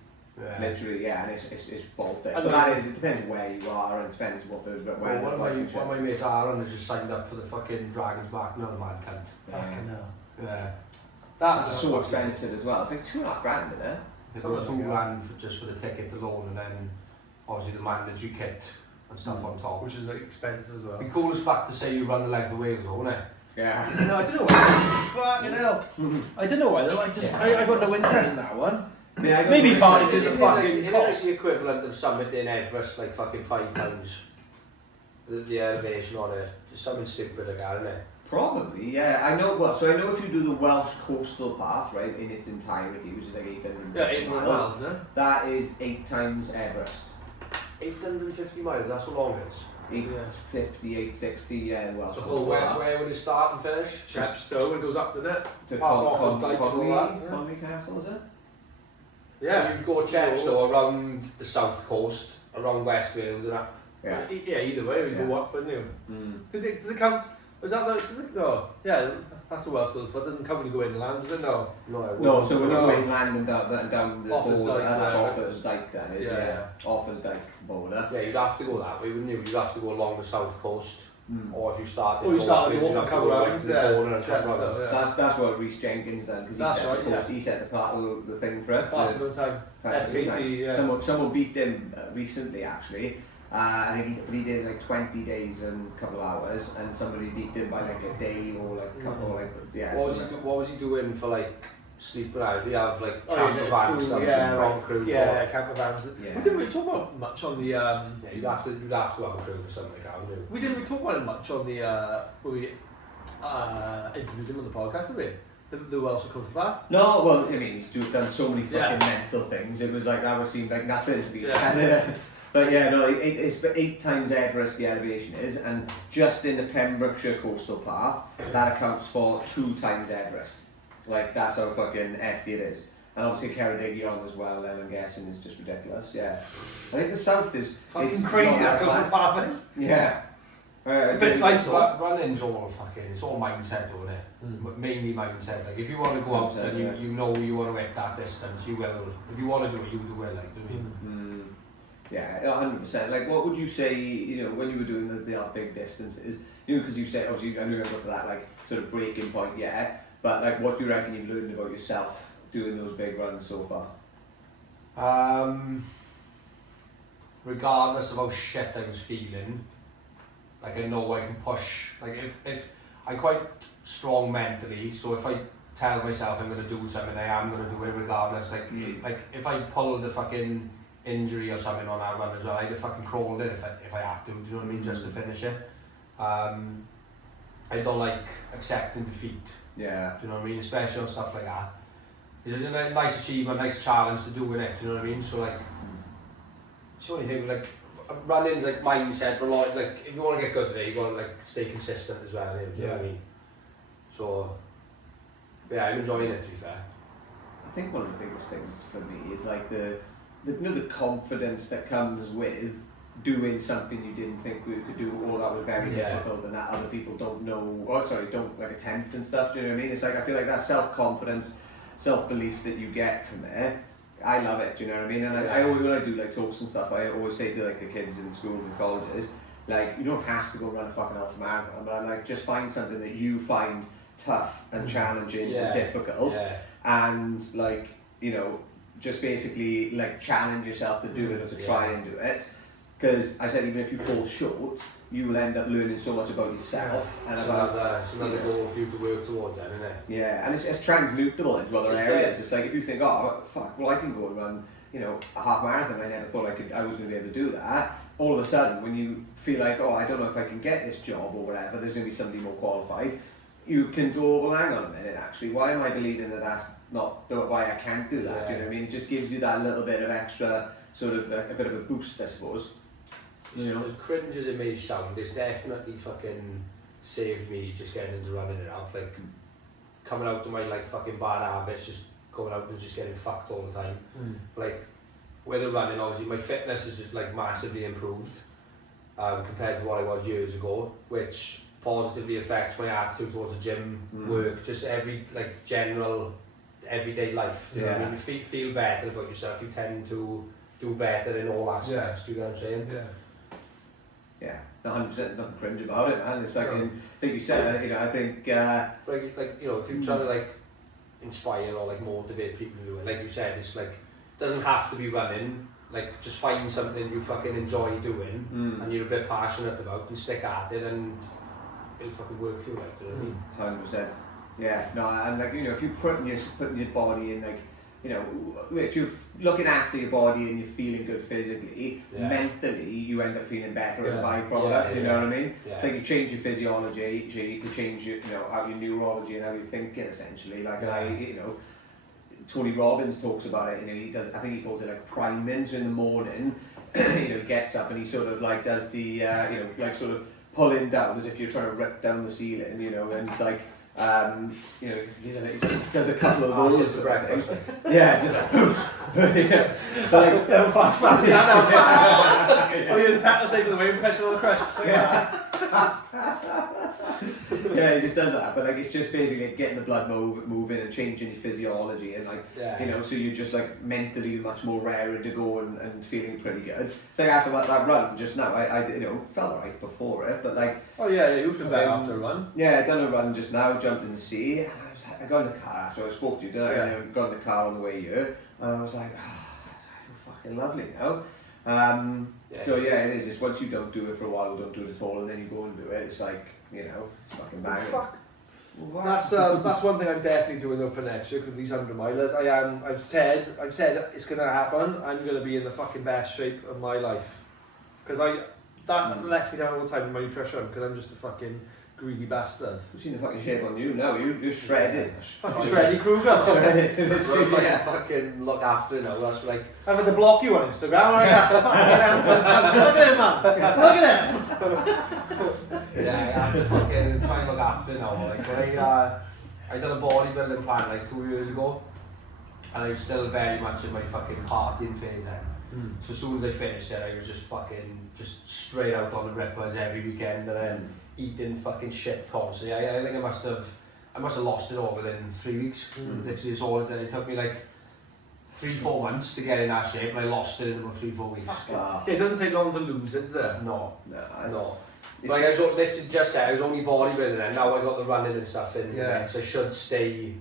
Yeah. Literally, yeah, and it's bolting. And But that is, it depends where you are and it depends what the weather's One like. of my mates, Aaron, has just signed up for the fucking Dragon's Mark. No, the mad cunt. Fucking hell. Yeah. That's so expensive as well. It's like $2.5 grand, isn't it? It's about $2 grand just for the ticket alone, and then obviously the mandatory kit and stuff on top. Which is like expensive as well. It'd be cool as fuck to say you run the length of Wales, though, wouldn't it? Yeah. No, I don't know why. Fucking hell. I don't know why though. I got no interest in that one. Yeah, Maybe partly because Isn't of it like, fucking isn't it like cost. the equivalent of summiting Everest like fucking 5 times the elevation on it? Just something stupid like that, isn't it? Probably, yeah. I know. Well, so I know if you do the Welsh coastal path, right, in its entirety, which is like 800 8 miles, miles, isn't it? that is 8 times Everest. 850 miles, that's how long it is. 850, 860, yeah, the Welsh So coast. Where would it start and finish? Chepstow and goes up to it. To Pass off as Dyke and all that. Conwy Castle, is it? So you'd go Chepstow around the south coast, around West Wales and up. Yeah. Yeah, either way, you go up, wouldn't you? Does it count? Was that no? Yeah, that's the Welsh coast, but it doesn't count when you go inland, does it? No. No, so when you go inland and down the Offers border, Dyke, that's yeah. Offers Dyke then, is Yeah. Offers Dyke border. Yeah, you'd have to go that way, wouldn't you? You'd have to go along the south coast. Or if you start Or you start in you'd north have and to come go round, to the corner and come round. yeah. That's what Rhys Jenkins done, because That's right, he set the part of the thing for it. Faster than time. FKT, yeah. Someone beat him recently, actually. I think he did like 20 days and a couple of hours, and somebody beat him by like a day or like a couple, like, yeah. What was he doing for like sleeping out? Did he have like Oh, camper yeah, van crew, stuff yeah, and wrong crew? Yeah, camper vans. Yeah. We didn't really talk about much on the. Yeah, you'd have to have a crew for something like that, wouldn't you? We didn't really talk about it much on the. When we interviewed him on the podcast, did we? The Welsh Coast Bath. No, well, I mean, he's done so many fucking Yeah. mental things. It was like that would seem like nothing to be. Yeah. But yeah, no, it's 8 times Everest the elevation is, and just in the Pembrokeshire coastal path, that accounts for 2 times Everest. Like, that's how fucking hefty it is. And obviously Ceredigion as well, then I'm guessing, is just ridiculous, yeah. I think the south is Fucking crazy not that that coastal bad. path is. Yeah. A bit cycle. Running's all fucking, it's all mindset, isn't it? Mainly mindset. Like if you want to go out Mindset, and you know you want to hit that distance, you will. If you want to do it, you do it. Like, do you know what I mean? Yeah, 100%. Like, what would you say, you know, when you were doing the big distances, you know, because you said, obviously, I know you're going to go for that, like, sort of breaking point yet, but, like, what do you reckon you've learned about yourself doing those big runs so far? Regardless of how shit I was feeling, like I know I can push. Like if I'm quite strong mentally, so if I tell myself I'm going to do something, I am going to do it regardless. Like like if I pulled a fucking injury or something on that run as well, I'd have fucking crawled it if I had to. Do you know what I mean? Just to finish it. I don't like accepting defeat. Yeah. Do you know what I mean? Especially on stuff like that. It's a nice achievement, nice challenge to do in it. Do you know what I mean? So like, it's the only thing, like, running's like mindset, but like, if you want to get good today, you want to like stay consistent as well. Do you know what I mean? So, yeah, I'm enjoying it, to be fair. I think one of the biggest things for me is like the you know, the confidence that comes with doing something you didn't think we could do, or that was very difficult and that other people don't know, or don't like attempt and stuff. Do you know what I mean? It's like, I feel like that self-confidence, self-belief that you get from there, I love it. Do you know what I mean? And I always, when I do like talks and stuff, I always say to like the kids in schools and colleges, like, you don't have to go run a fucking ultra-marathon, but I'm like, just find something that you find tough and challenging and difficult, and like, you know, just basically like challenge yourself to do it, or to try and do it. Because I said, even if you fall short, you will end up learning so much about yourself and about it's another goal for you to work towards, then, isn't it? Yeah, and it's transmutable into other areas. It's like, if you think, oh fuck, well I can go and run, you know, a half marathon. I never thought I was going to be able to do that. All of a sudden, when you feel like, oh, I don't know if I can get this job or whatever, there's going to be somebody more qualified. You can go, well, hang on a minute, actually, why am I believing that that's not why I can't do that? Do you know what I mean? It just gives you that little bit of extra, sort of a bit of a boost, I suppose. You know? As cringe as it may sound, it's definitely fucking saved me just getting into running it off. Like, coming out to my like fucking bad habits, just going out and just getting fucked all the time. Like, with the running, obviously my fitness has just like massively improved compared to what I was years ago, which positively affects my attitude towards the gym, work, just every like general everyday life. You know what I mean? You feel better about yourself. You tend to do better in all aspects. Do you know what I'm saying? Yeah, 100%, nothing cringe about it, man. It's like, I think you said, you know, I think... like, you know, if you're trying to, like, inspire or, like, motivate people to do it, like you said, it's, like, it doesn't have to be running. Like, just find something you fucking enjoy doing and you're a bit passionate about, and stick at it, and it'll fucking work for you, like, do you know what I mean? 100%. Yeah, no, and, like, you know, if you're putting your body in, like, you know, if you're looking after your body and you're feeling good physically, mentally you end up feeling better as a byproduct. You know what I mean? It's like you change your physiology to change your, you know, how your neurology and how you're thinking, essentially. Like you know, Tony Robbins talks about it. You know, he does. I think he calls it like priming. So in the morning, you know, gets up and he sort of like does the, you know, like sort of pulling down as if you're trying to rip down the ceiling, you know, and like, you know, he does a couple of those. Sort of breakfast. Yeah, just yeah. But like, flashbacks. Oh, you're the petal stage of the way, pressing all the crisps. Yeah, he just does that, but like it's just basically getting the blood moving and changing your physiology, and like you know, so you're just like mentally much more raring to go and feeling pretty good. So like after that run just now, I you know, felt alright before it, but like you feel better after a run. Yeah, I done a run just now, jumped in the sea, and I got in the car after I spoke to you, didn't I? And I got in the car on the way here, and I was like, I feel fucking lovely now. So yeah, it is. It's once you don't do it for a while, don't do it at all, and then you go and do it. It's like, you know, it's fucking banging. Fuck. That's one thing I'm definitely doing though for next year, because these 100 milers. I've said it's gonna happen. I'm gonna be in the fucking best shape of my life, because that lets me down all the time with my nutrition, because I'm just a fucking greedy bastard. You've seen the fucking shape on you now. You're shredded. Fucking Shreddy Krueger. It's like I fucking look after now. That's like I've had to block you on Instagram. Look at him, man. Look at him. yeah, I have to fucking try and look after now. Like when I done a bodybuilding plan like 2 years ago, and I was still very much in my fucking partying phase then. So as soon as I finished it, I was just straight out on the rippers every weekend, and then eating fucking shit constantly. I think I must have lost it all within 3 weeks. Literally, it's all it took me like 3-4 months to get in that shape, and I lost it in about 3-4 weeks. It doesn't take long to lose it, does it? No. Like I was literally just said, I was only bodybuilding, and now I got the running and stuff in. So I should stay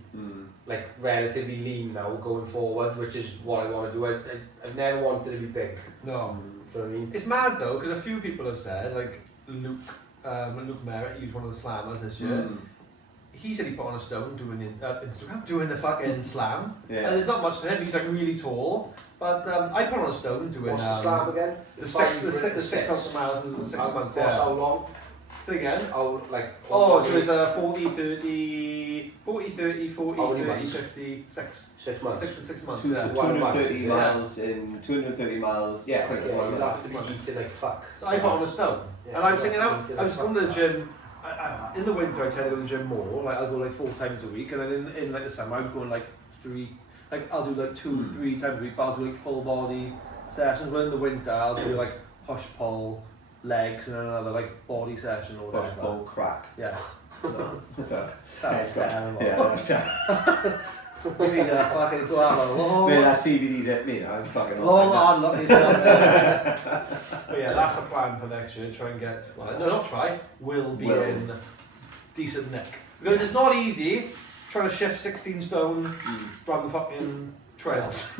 like relatively lean now going forward, which is what I want to do. I've never wanted to be big. No. You know what I mean? It's mad though, because a few people have said, like Luke Merritt, he was one of the slammers this year. He said he put on a stone doing Instagram, doing the fucking slam. And there's not much to him. He's like really tall, but I put on a stone doing. What's the slam again? The 600 miles in the 6 months. How long? Say again. Oh, like. So it's a 40, 30, 40, 30, 40, 30, 50, 6. 6 months. 6 to 6 months. 230 miles in 230 miles. Yeah, you'll have to be eating like fuck. So I put on a stone, and I was thinking, I was going to the gym. In the winter, I tend to go to the gym more. Like I'll go like 4 times a week, and then in like the summer, I was going like 3. Like I'll do like 2-3 times a week, but I'll do like full body sessions. But in the winter, I'll do like push pull, legs, and then another like body session or whatever. Push pull crack. Yeah. No. That's terrible. Yeah. You need to fucking go have a long. Mate, that CBD's at me now. I'm fucking long on, look yourself. But yeah, that's the plan for next year. Try and get. Well, no, not try. Will be in decent nick, because it's not easy trying to shift 16 stone around the fucking trails.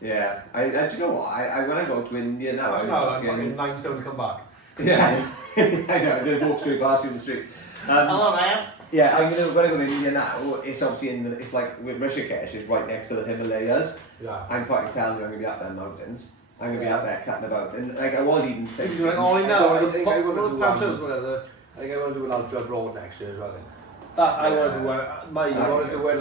Yeah, do you know what? When I go to India now, I'm fucking 9 stone to come back. Yeah, I know. I walk straight past you in the street. Hello, man. Yeah, when I go to India now, it's obviously it's like with Rishikesh, it's right next to the Himalayas. Yeah. I'm fucking telling you, I'm gonna be up them mountains. I'm gonna be up there cutting about, and like I was even thinking. You're like, oh, no, I think I want to do whatever. I think I want to do an ultra road next year as well. I think. That I want to do my. I want to do it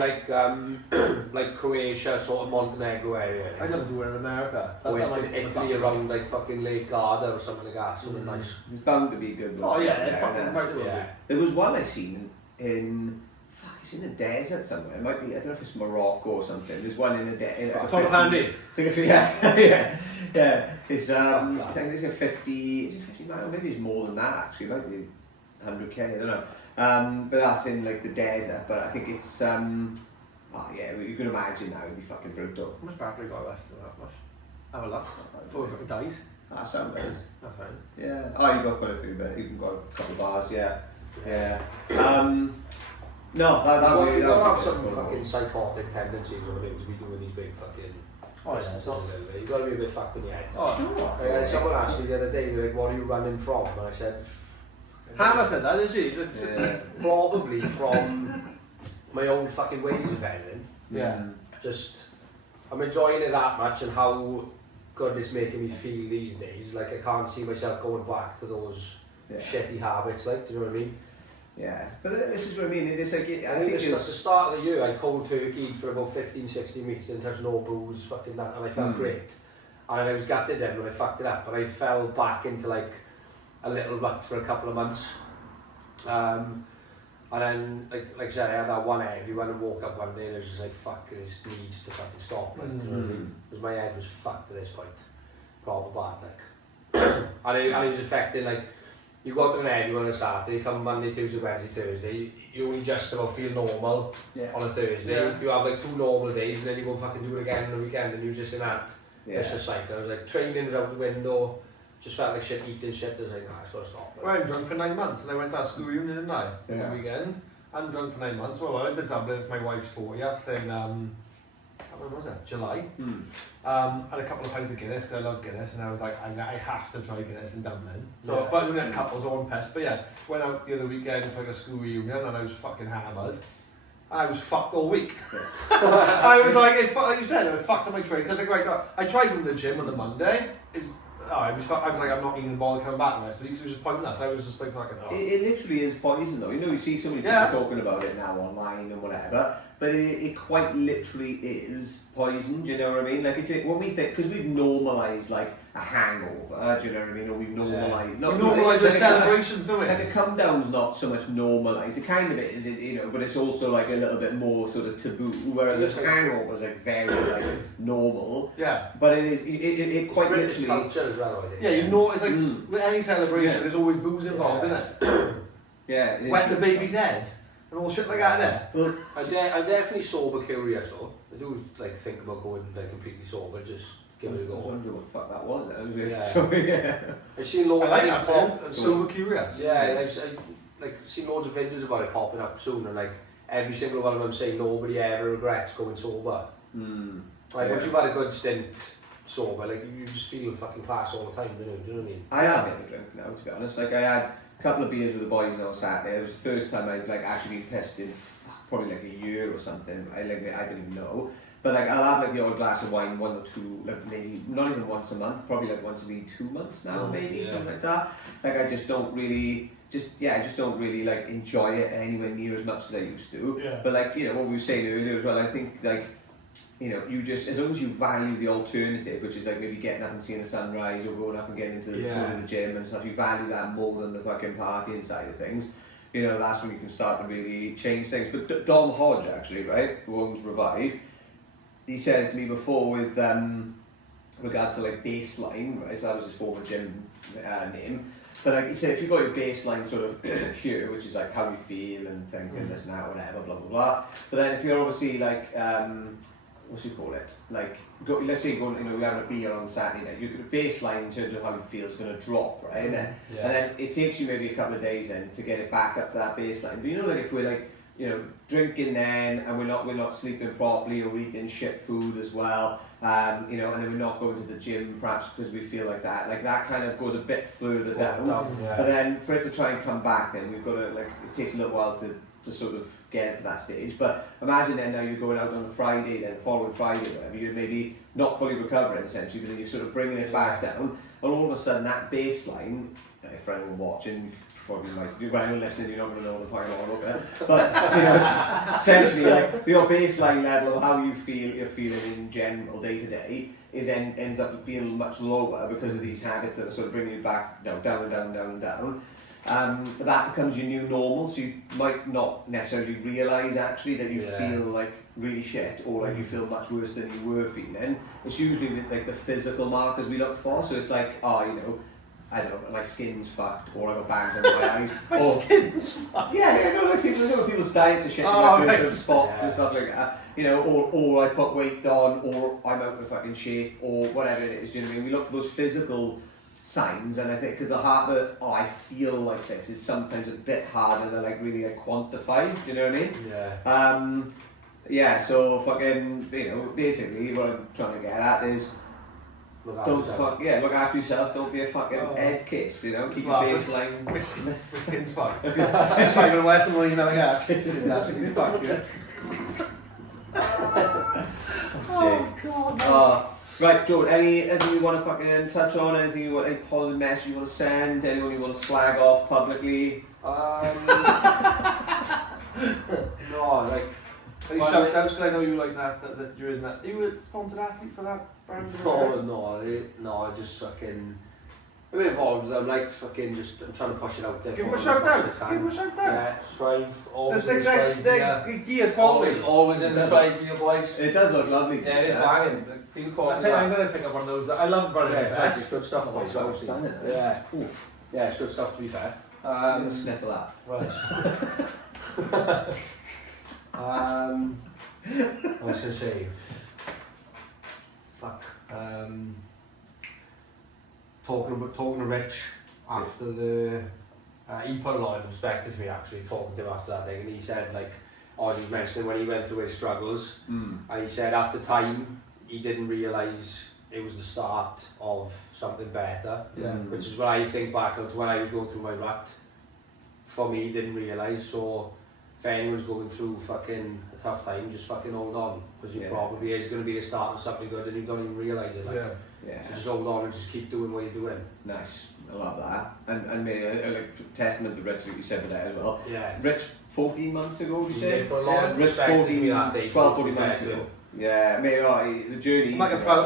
like Croatia, sort of Montenegro area. I'd love to do it in America. Or Italy around like fucking Lake Garda or something like that. Something nice. There's bound to be good. Oh yeah, it's fucking right. Yeah. There was one I seen in. It's in the desert somewhere. It might be. I don't know if it's Morocco or something. There's one in the desert. Top of Andy. Yeah. It's I think it's a 50. Is it 50 miles? Maybe it's more than that actually. It might be 100k. I don't know. But that's in like the desert. But I think it's you can imagine that would be fucking brutal. How much battery got left in that much? Have a look. Before it fucking dies. That sounds nice. That's fine. Yeah. Oh, you got quite a few, but you can got a couple of bars. Yeah. No, that you don't have some cool. fucking psychotic tendencies or whatever to be doing these big fucking. It's not. You got to be a bit fucked in the head. Sure. Someone asked me the other day, they're like, "What are you running from?" And I said, Hannah said that, didn't she? Yeah. Probably from my own fucking ways, if anything. Yeah. Just, I'm enjoying it that much, and how good it's making me feel these days. Like I can't see myself going back to those shitty habits. Like, do you know what I mean? Yeah, but this is what I mean. It's like I think at the start of the year, I cold turkeyed for about 15-16 weeks, didn't touch no booze, fucking that, and I felt great. And I was gutted then when I fucked it up, but I fell back into like a little rut for a couple of months. And then, like I said, I had that one heavy one and woke up one day and I was just like, fuck, this needs to fucking stop. Like, you know what I mean? Because my head was fucked at this point. Proper bad, like. and it was affecting, like, you go out to an heavy one on a Saturday, you come Monday, Tuesday, Wednesday, Thursday, you only just about feel normal on a Thursday. Yeah. You have like 2 normal days and then you go fucking do it again on the weekend and you're just in that. Yeah. It's just like, I was like, training was out the window. Just felt like shit, eating shit. I was like, nah, it's got to stop. Well, I'm drunk for 9 months and I went to that school reunion, didn't I? On the weekend. I'm drunk for 9 months. Well, I went to Dublin for my wife's 40th in, when was it? July. Had a couple of pints of Guinness because I love Guinness and I was like, I have to try Guinness in Dublin. So, but I only had a couple, so I wasn't pissed. But yeah, went out the other weekend for like a school reunion and I was fucking hammered. I was fucked all week. I was like, like you said, I was fucked on my training because I tried going to the gym on the Monday. I was like, I'm not even bothered coming back the rest of the week. It was just pointless. I was just like, fucking. It literally is poison, though. You know, you see so many people talking about it now online and whatever, but it quite literally is poison. Do you know what I mean? Like when we think, because we've normalised like a hangover. Do you know what I mean? Or we've normalised. We normalise the celebrations, don't we? Like a come down's not so much normalised. It kind of is, you know, but it's also like a little bit more sort of taboo. Whereas a hangover is like very like normal. Yeah. But it quite literally. Culture as well, I think. Yeah, you know, it's like with any celebration, there's always booze involved, isn't it? Yeah. Wet the baby's head and all shit like that, innit? I'm definitely sober curious, so I do like think about going like completely sober, just give it a go. I was wondering what the fuck that was. Yeah. So, yeah. I've seen loads I like of that term, sober curious. Yeah, I've like seen loads of videos about it popping up soon, and like every single one of them say nobody ever regrets going sober. Like once you've had a good stint sober, like you just feel fucking class all the time, do you know what I mean? I am getting a drink now, to be honest. Like I had a couple of beers with the boys on Saturday. It was the first time I'd like actually been pissed in probably like a year or something. I didn't even know. But like I'll have like the odd glass of wine, 1 or 2, like maybe not even once a month, probably like once every 2 months now, maybe something like that. Like I just don't really, I just don't really like enjoy it anywhere near as much as I used to. Yeah. But like, you know, what we were saying earlier as well, I think like, you know, you just, as long as you value the alternative, which is like maybe getting up and seeing the sunrise or going up and getting into the gym and stuff, you value that more than the fucking partying side of things. You know, that's when you can start to really change things. But Dom Hodge, actually, right, who owns Revive, he said to me before with regards to like baseline, right, so that was his former gym name, but like he said, if you've got your baseline sort of here, which is like how you feel and think and this and that, whatever, blah, blah, blah, but then if you're obviously like, what do you call it, like, let's say you're going, you know, we're having a beer on Saturday night, your baseline in terms of how you feel is going to drop, right, and then it takes you maybe a couple of days then to get it back up to that baseline, but you know, like if we're like, you know, drinking then, and we're not sleeping properly, or we're eating shit food as well, you know, and then we're not going to the gym perhaps because we feel like that kind of goes a bit further down. But then for it to try and come back, then we've got to, like, it takes a little while to sort of get to that stage. But imagine then now you're going out on a Friday, then following Friday, whatever, you're maybe not fully recovering essentially, but then you're sort of bringing it back down, and all of a sudden that baseline, if anyone watching, probably like, when you're listening, you're not going to know the final look at it. But, you know, essentially, like, your baseline level of how you're feeling in general, day to day, ends up being much lower because of these habits that are sort of bringing you back, you know, down and down and down and down. But that becomes your new normal, so you might not necessarily realise actually that you feel like really shit, or like you feel much worse than you were feeling. It's usually with like the physical markers we look for, so it's like, oh, you know, I don't know, my skin's fucked, or I got bags under my eyes. My skin's fucked? Yeah, you know, like people's diets and shit, like spots and stuff like that. You know, or I put weight on, or I'm out of fucking shape, or whatever it is, do you know what I mean? We look for those physical signs, and I think, because the harder, I feel like this, is sometimes a bit harder to like really like quantify, do you know what I mean? Yeah. So fucking, you know, basically what I'm trying to get at is, look after yourself, don't be a fucking head kiss, you know, keep your baseline. My skin's fucked. Simon Weston will email gas. That's a good fuck, yeah. Oh, God. Right, Jordan, anything you want to fucking touch on? Any positive message you want to send? Anyone you want to slag off publicly? No, like, any shout outs, because I know you like that you're in that. Are you a sponsored athlete for that No, I just fucking. I'm involved. I'm like fucking just. I'm trying to push it out there. Give him a shout out. Give him a shout out. Yeah, strive. Always The in the strive. Yeah. gear's quality. Always in the strive for your boys. It does look lovely. Yeah, it's banging. Feel I quality. think I'm going to pick up one of those. I love running Yeah, fast. it's good stuff. Boys, obviously. Outstanding. Yeah. Yeah, it's good stuff to be fair. I'm going to sniffle that. Right. I was going to say, fuck. Talking to Rich after the, he put a lot of perspective to me actually, talking to him after that thing, and he said like, he was mentioning when he went through his struggles, and he said at the time he didn't realise it was the start of something better, which is when I think back to when I was going through my rut. For me, didn't realise, so if anyone's going through fucking a tough time, just fucking hold on, because it probably is going to be the start of something good and you don't even realise it. Like, so just hold on and just keep doing what you're doing. Nice, I love that. And maybe like testament to Rich that you said there as well. Yeah. Rich 14 months ago, you say? Rich 14 months ago. Yeah, maybe the journey. I'm like a pro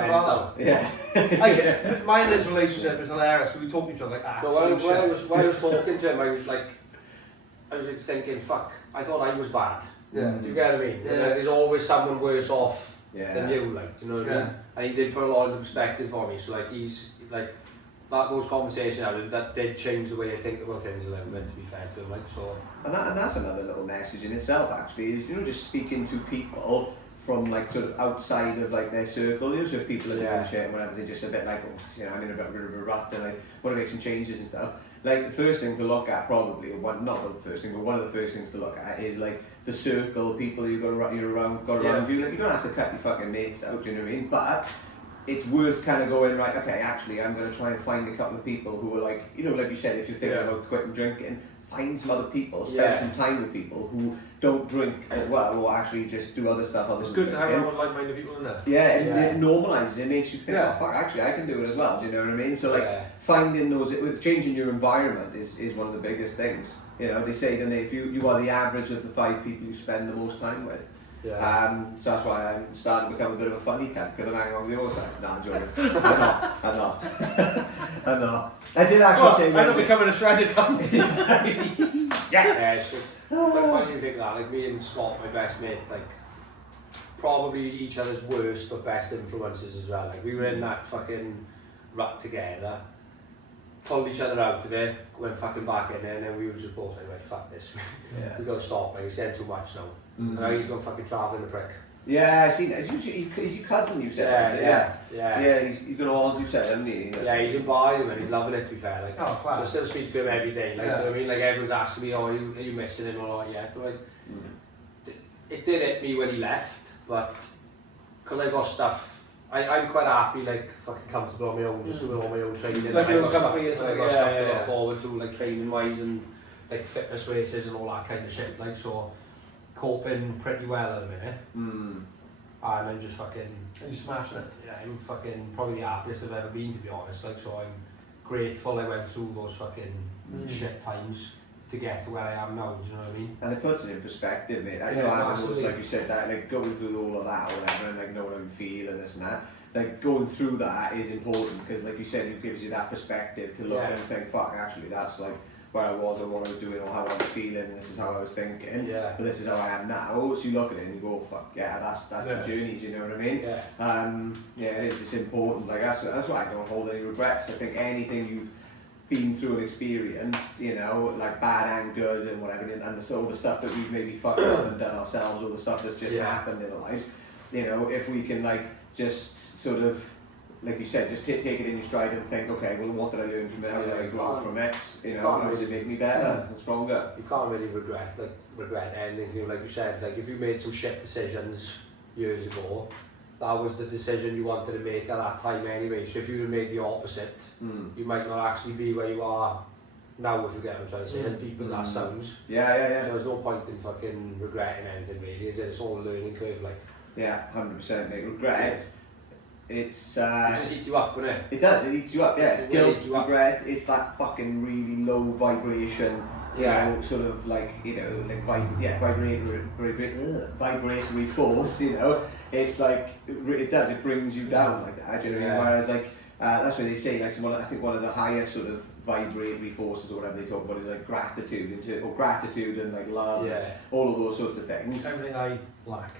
father. Yeah. Like, mine and his relationship is hilarious because we talk to each other like when I was talking to him, I was like thinking, fuck, I thought I was bad. Yeah. Do you get what I mean? Yeah. There's always someone worse off Yeah. than you, like, you know what I mean? And he did put a lot of perspective for me, so like he's like those conversations I had, that did change the way I think about things a little bit, to be fair to him, like, so. And that's another little message in itself actually, is, you know, just speaking to people from like sort of outside of like their circle, you know, so if people are doing shit and whatever, they're just a bit like, oh, you know, I'm in a bit of a rut and I want to make some changes and stuff. Like the first thing to look at probably, or one, not the first thing, but one of the first things to look at is like the circle, people you're around you. Like you don't have to cut your fucking mates out, do you know what I mean? But it's worth kind of going, right, okay, actually I'm going to try and find a couple of people who are like, you know, like you said, if you're thinking about quitting drinking, find some other people, spend some time with people who don't drink as well, or actually just do other stuff. It's good to have around like-minded people in there. Yeah, it normalises it, makes you think, oh fuck, actually I can do it as well, do you know what I mean? So like, finding those, changing your environment is one of the biggest things. You know, they say, then if you are the average of the 5 people you spend the most time with. Yeah. So that's why I'm starting to become a bit of a funny cat, because I'm hanging on the other side. No, I'm joking. I'm not. I did actually say... I'm not becoming a shredded cunt. Yes! Yeah, it's quite funny you think that, like me and Scott, my best mate, like probably each other's worst but best influences as well. Like we were in that fucking rut together, pulled each other out of it, went fucking back in there, and then we were just both like, right, fuck this. We gotta stop, like it's getting too much now. And now he's gone fucking travelling the prick. Yeah, I seen that. Is your cousin, you said? Yeah, he's going to Oz, you said, hasn't he? Yeah, he's in Bali and he's loving it, to be fair. Like, oh, class. So I still speak to him every day. Like, you know what I mean? Like, everyone's asking me, oh, are you missing him or not yet? Like, it did hit me when he left, but because I got stuff, I'm quite happy, like, fucking comfortable on my own, just doing all my own training. Like, I got stuff to look forward to, like, training-wise and, like, fitness races and all that kind of shit. Like, so, coping pretty well at the minute. And I'm just fucking... And you smashing it? Yeah, I'm fucking probably the happiest I've ever been, to be honest. Like, so I'm grateful I went through those fucking shit times to get to where I am now, do you know what I mean? And it puts it in perspective, mate. I know I was, like you said, that, like, going through all of that or whatever, and like knowing how you feel and this and that, like going through that is important, because like you said, it gives you that perspective to look and think, fuck, actually that's like where I was or what I was doing or how I was feeling, and this is how I was thinking, but this is how I am now. So you look at it and you go, fuck, yeah, that's the journey, do you know what I mean? It is just important. Like that's why I don't hold any regrets. I think anything you've been through and experienced, you know, like bad and good and whatever, and all the stuff that we've maybe fucked up and done ourselves, or the stuff that's just happened in our life, you know, if we can like just sort of, like you said, just take it in your stride and think, okay, well, what did I learn from it? How did I grow from it? You know, how does it make me better and stronger? You can't really regret anything. You know, like you said, like if you made some shit decisions years ago, that was the decision you wanted to make at that time anyway. So if you had made the opposite, you might not actually be where you are now, if you get what I'm trying to say, as deep as that sounds. So there's no point in fucking regretting anything really, is it? It's all a learning curve, like. Yeah, 100%, mate. Regret. It just eat you up, doesn't it? It does, it eats you up, yeah. Guilt, regret, up. It's that fucking really low vibration, you know, sort of like, you know, like vibratory force, you know. it's like it brings you down like that. Do you know what I mean? Whereas like that's what they say. Like I think one of the highest sort of vibratory forces or whatever they talk about is like gratitude and like love, all of those sorts of things. Everything I lack.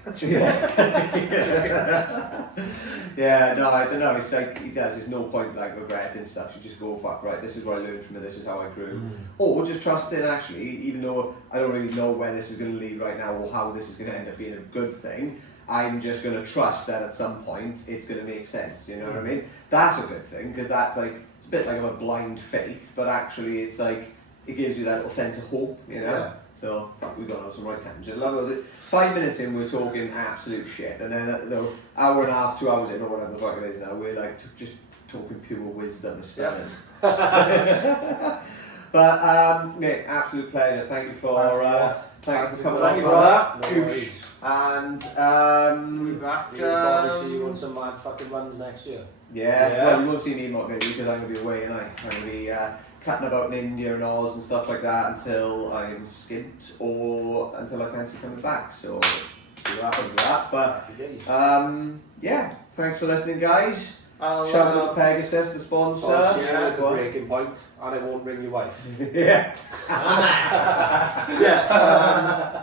Yeah, no, I don't know. It's like there's no point like regretting stuff. You just go, fuck, right, this is what I learned from it, this is how I grew. Or just trust it actually, even though I don't really know where this is going to lead right now or how this is going to end up being a good thing. I'm just going to trust that at some point it's going to make sense, you know what I mean? That's a good thing, because that's like, it's a bit like a blind faith, but actually it's like, it gives you that little sense of hope, you know? Yeah. So, fuck, we've gone on some right tangent. 5 minutes in, we're talking absolute shit, and then hour and a half, 2 hours in, or whatever the fuck it is now, we're like just talking pure wisdom and stuff. But, mate, absolute pleasure. Thank you for coming on, brother. And we'll be back. We'll probably see you on some mad fucking runs next year. Yeah, well, you won't see me much maybe because I'm going to be away, and I'm going to be cutting about in India and Oz and stuff like that until I'm skint or until I fancy coming back. So see what happens with that. But yeah, thanks for listening, guys. Shout out to Pegasus, the sponsor. At the breaking point, and I won't ring your wife.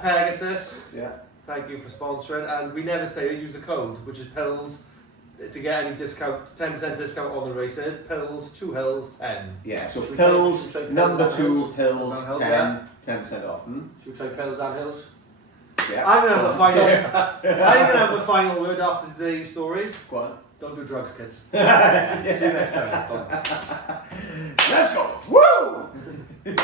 Pegasus. Yeah. Thank you for sponsoring, and we never say use the code, which is pills, to get any discount, 10% discount on the races. Pills, 2 hills, 10. Yeah, so pills, number 2 hills, 10% off. Should we try pills and hills? Yeah. I'm gonna have the final. I'm gonna have the final word after today's stories. Go on. Don't do drugs, kids. See you next time. Let's go. Woo!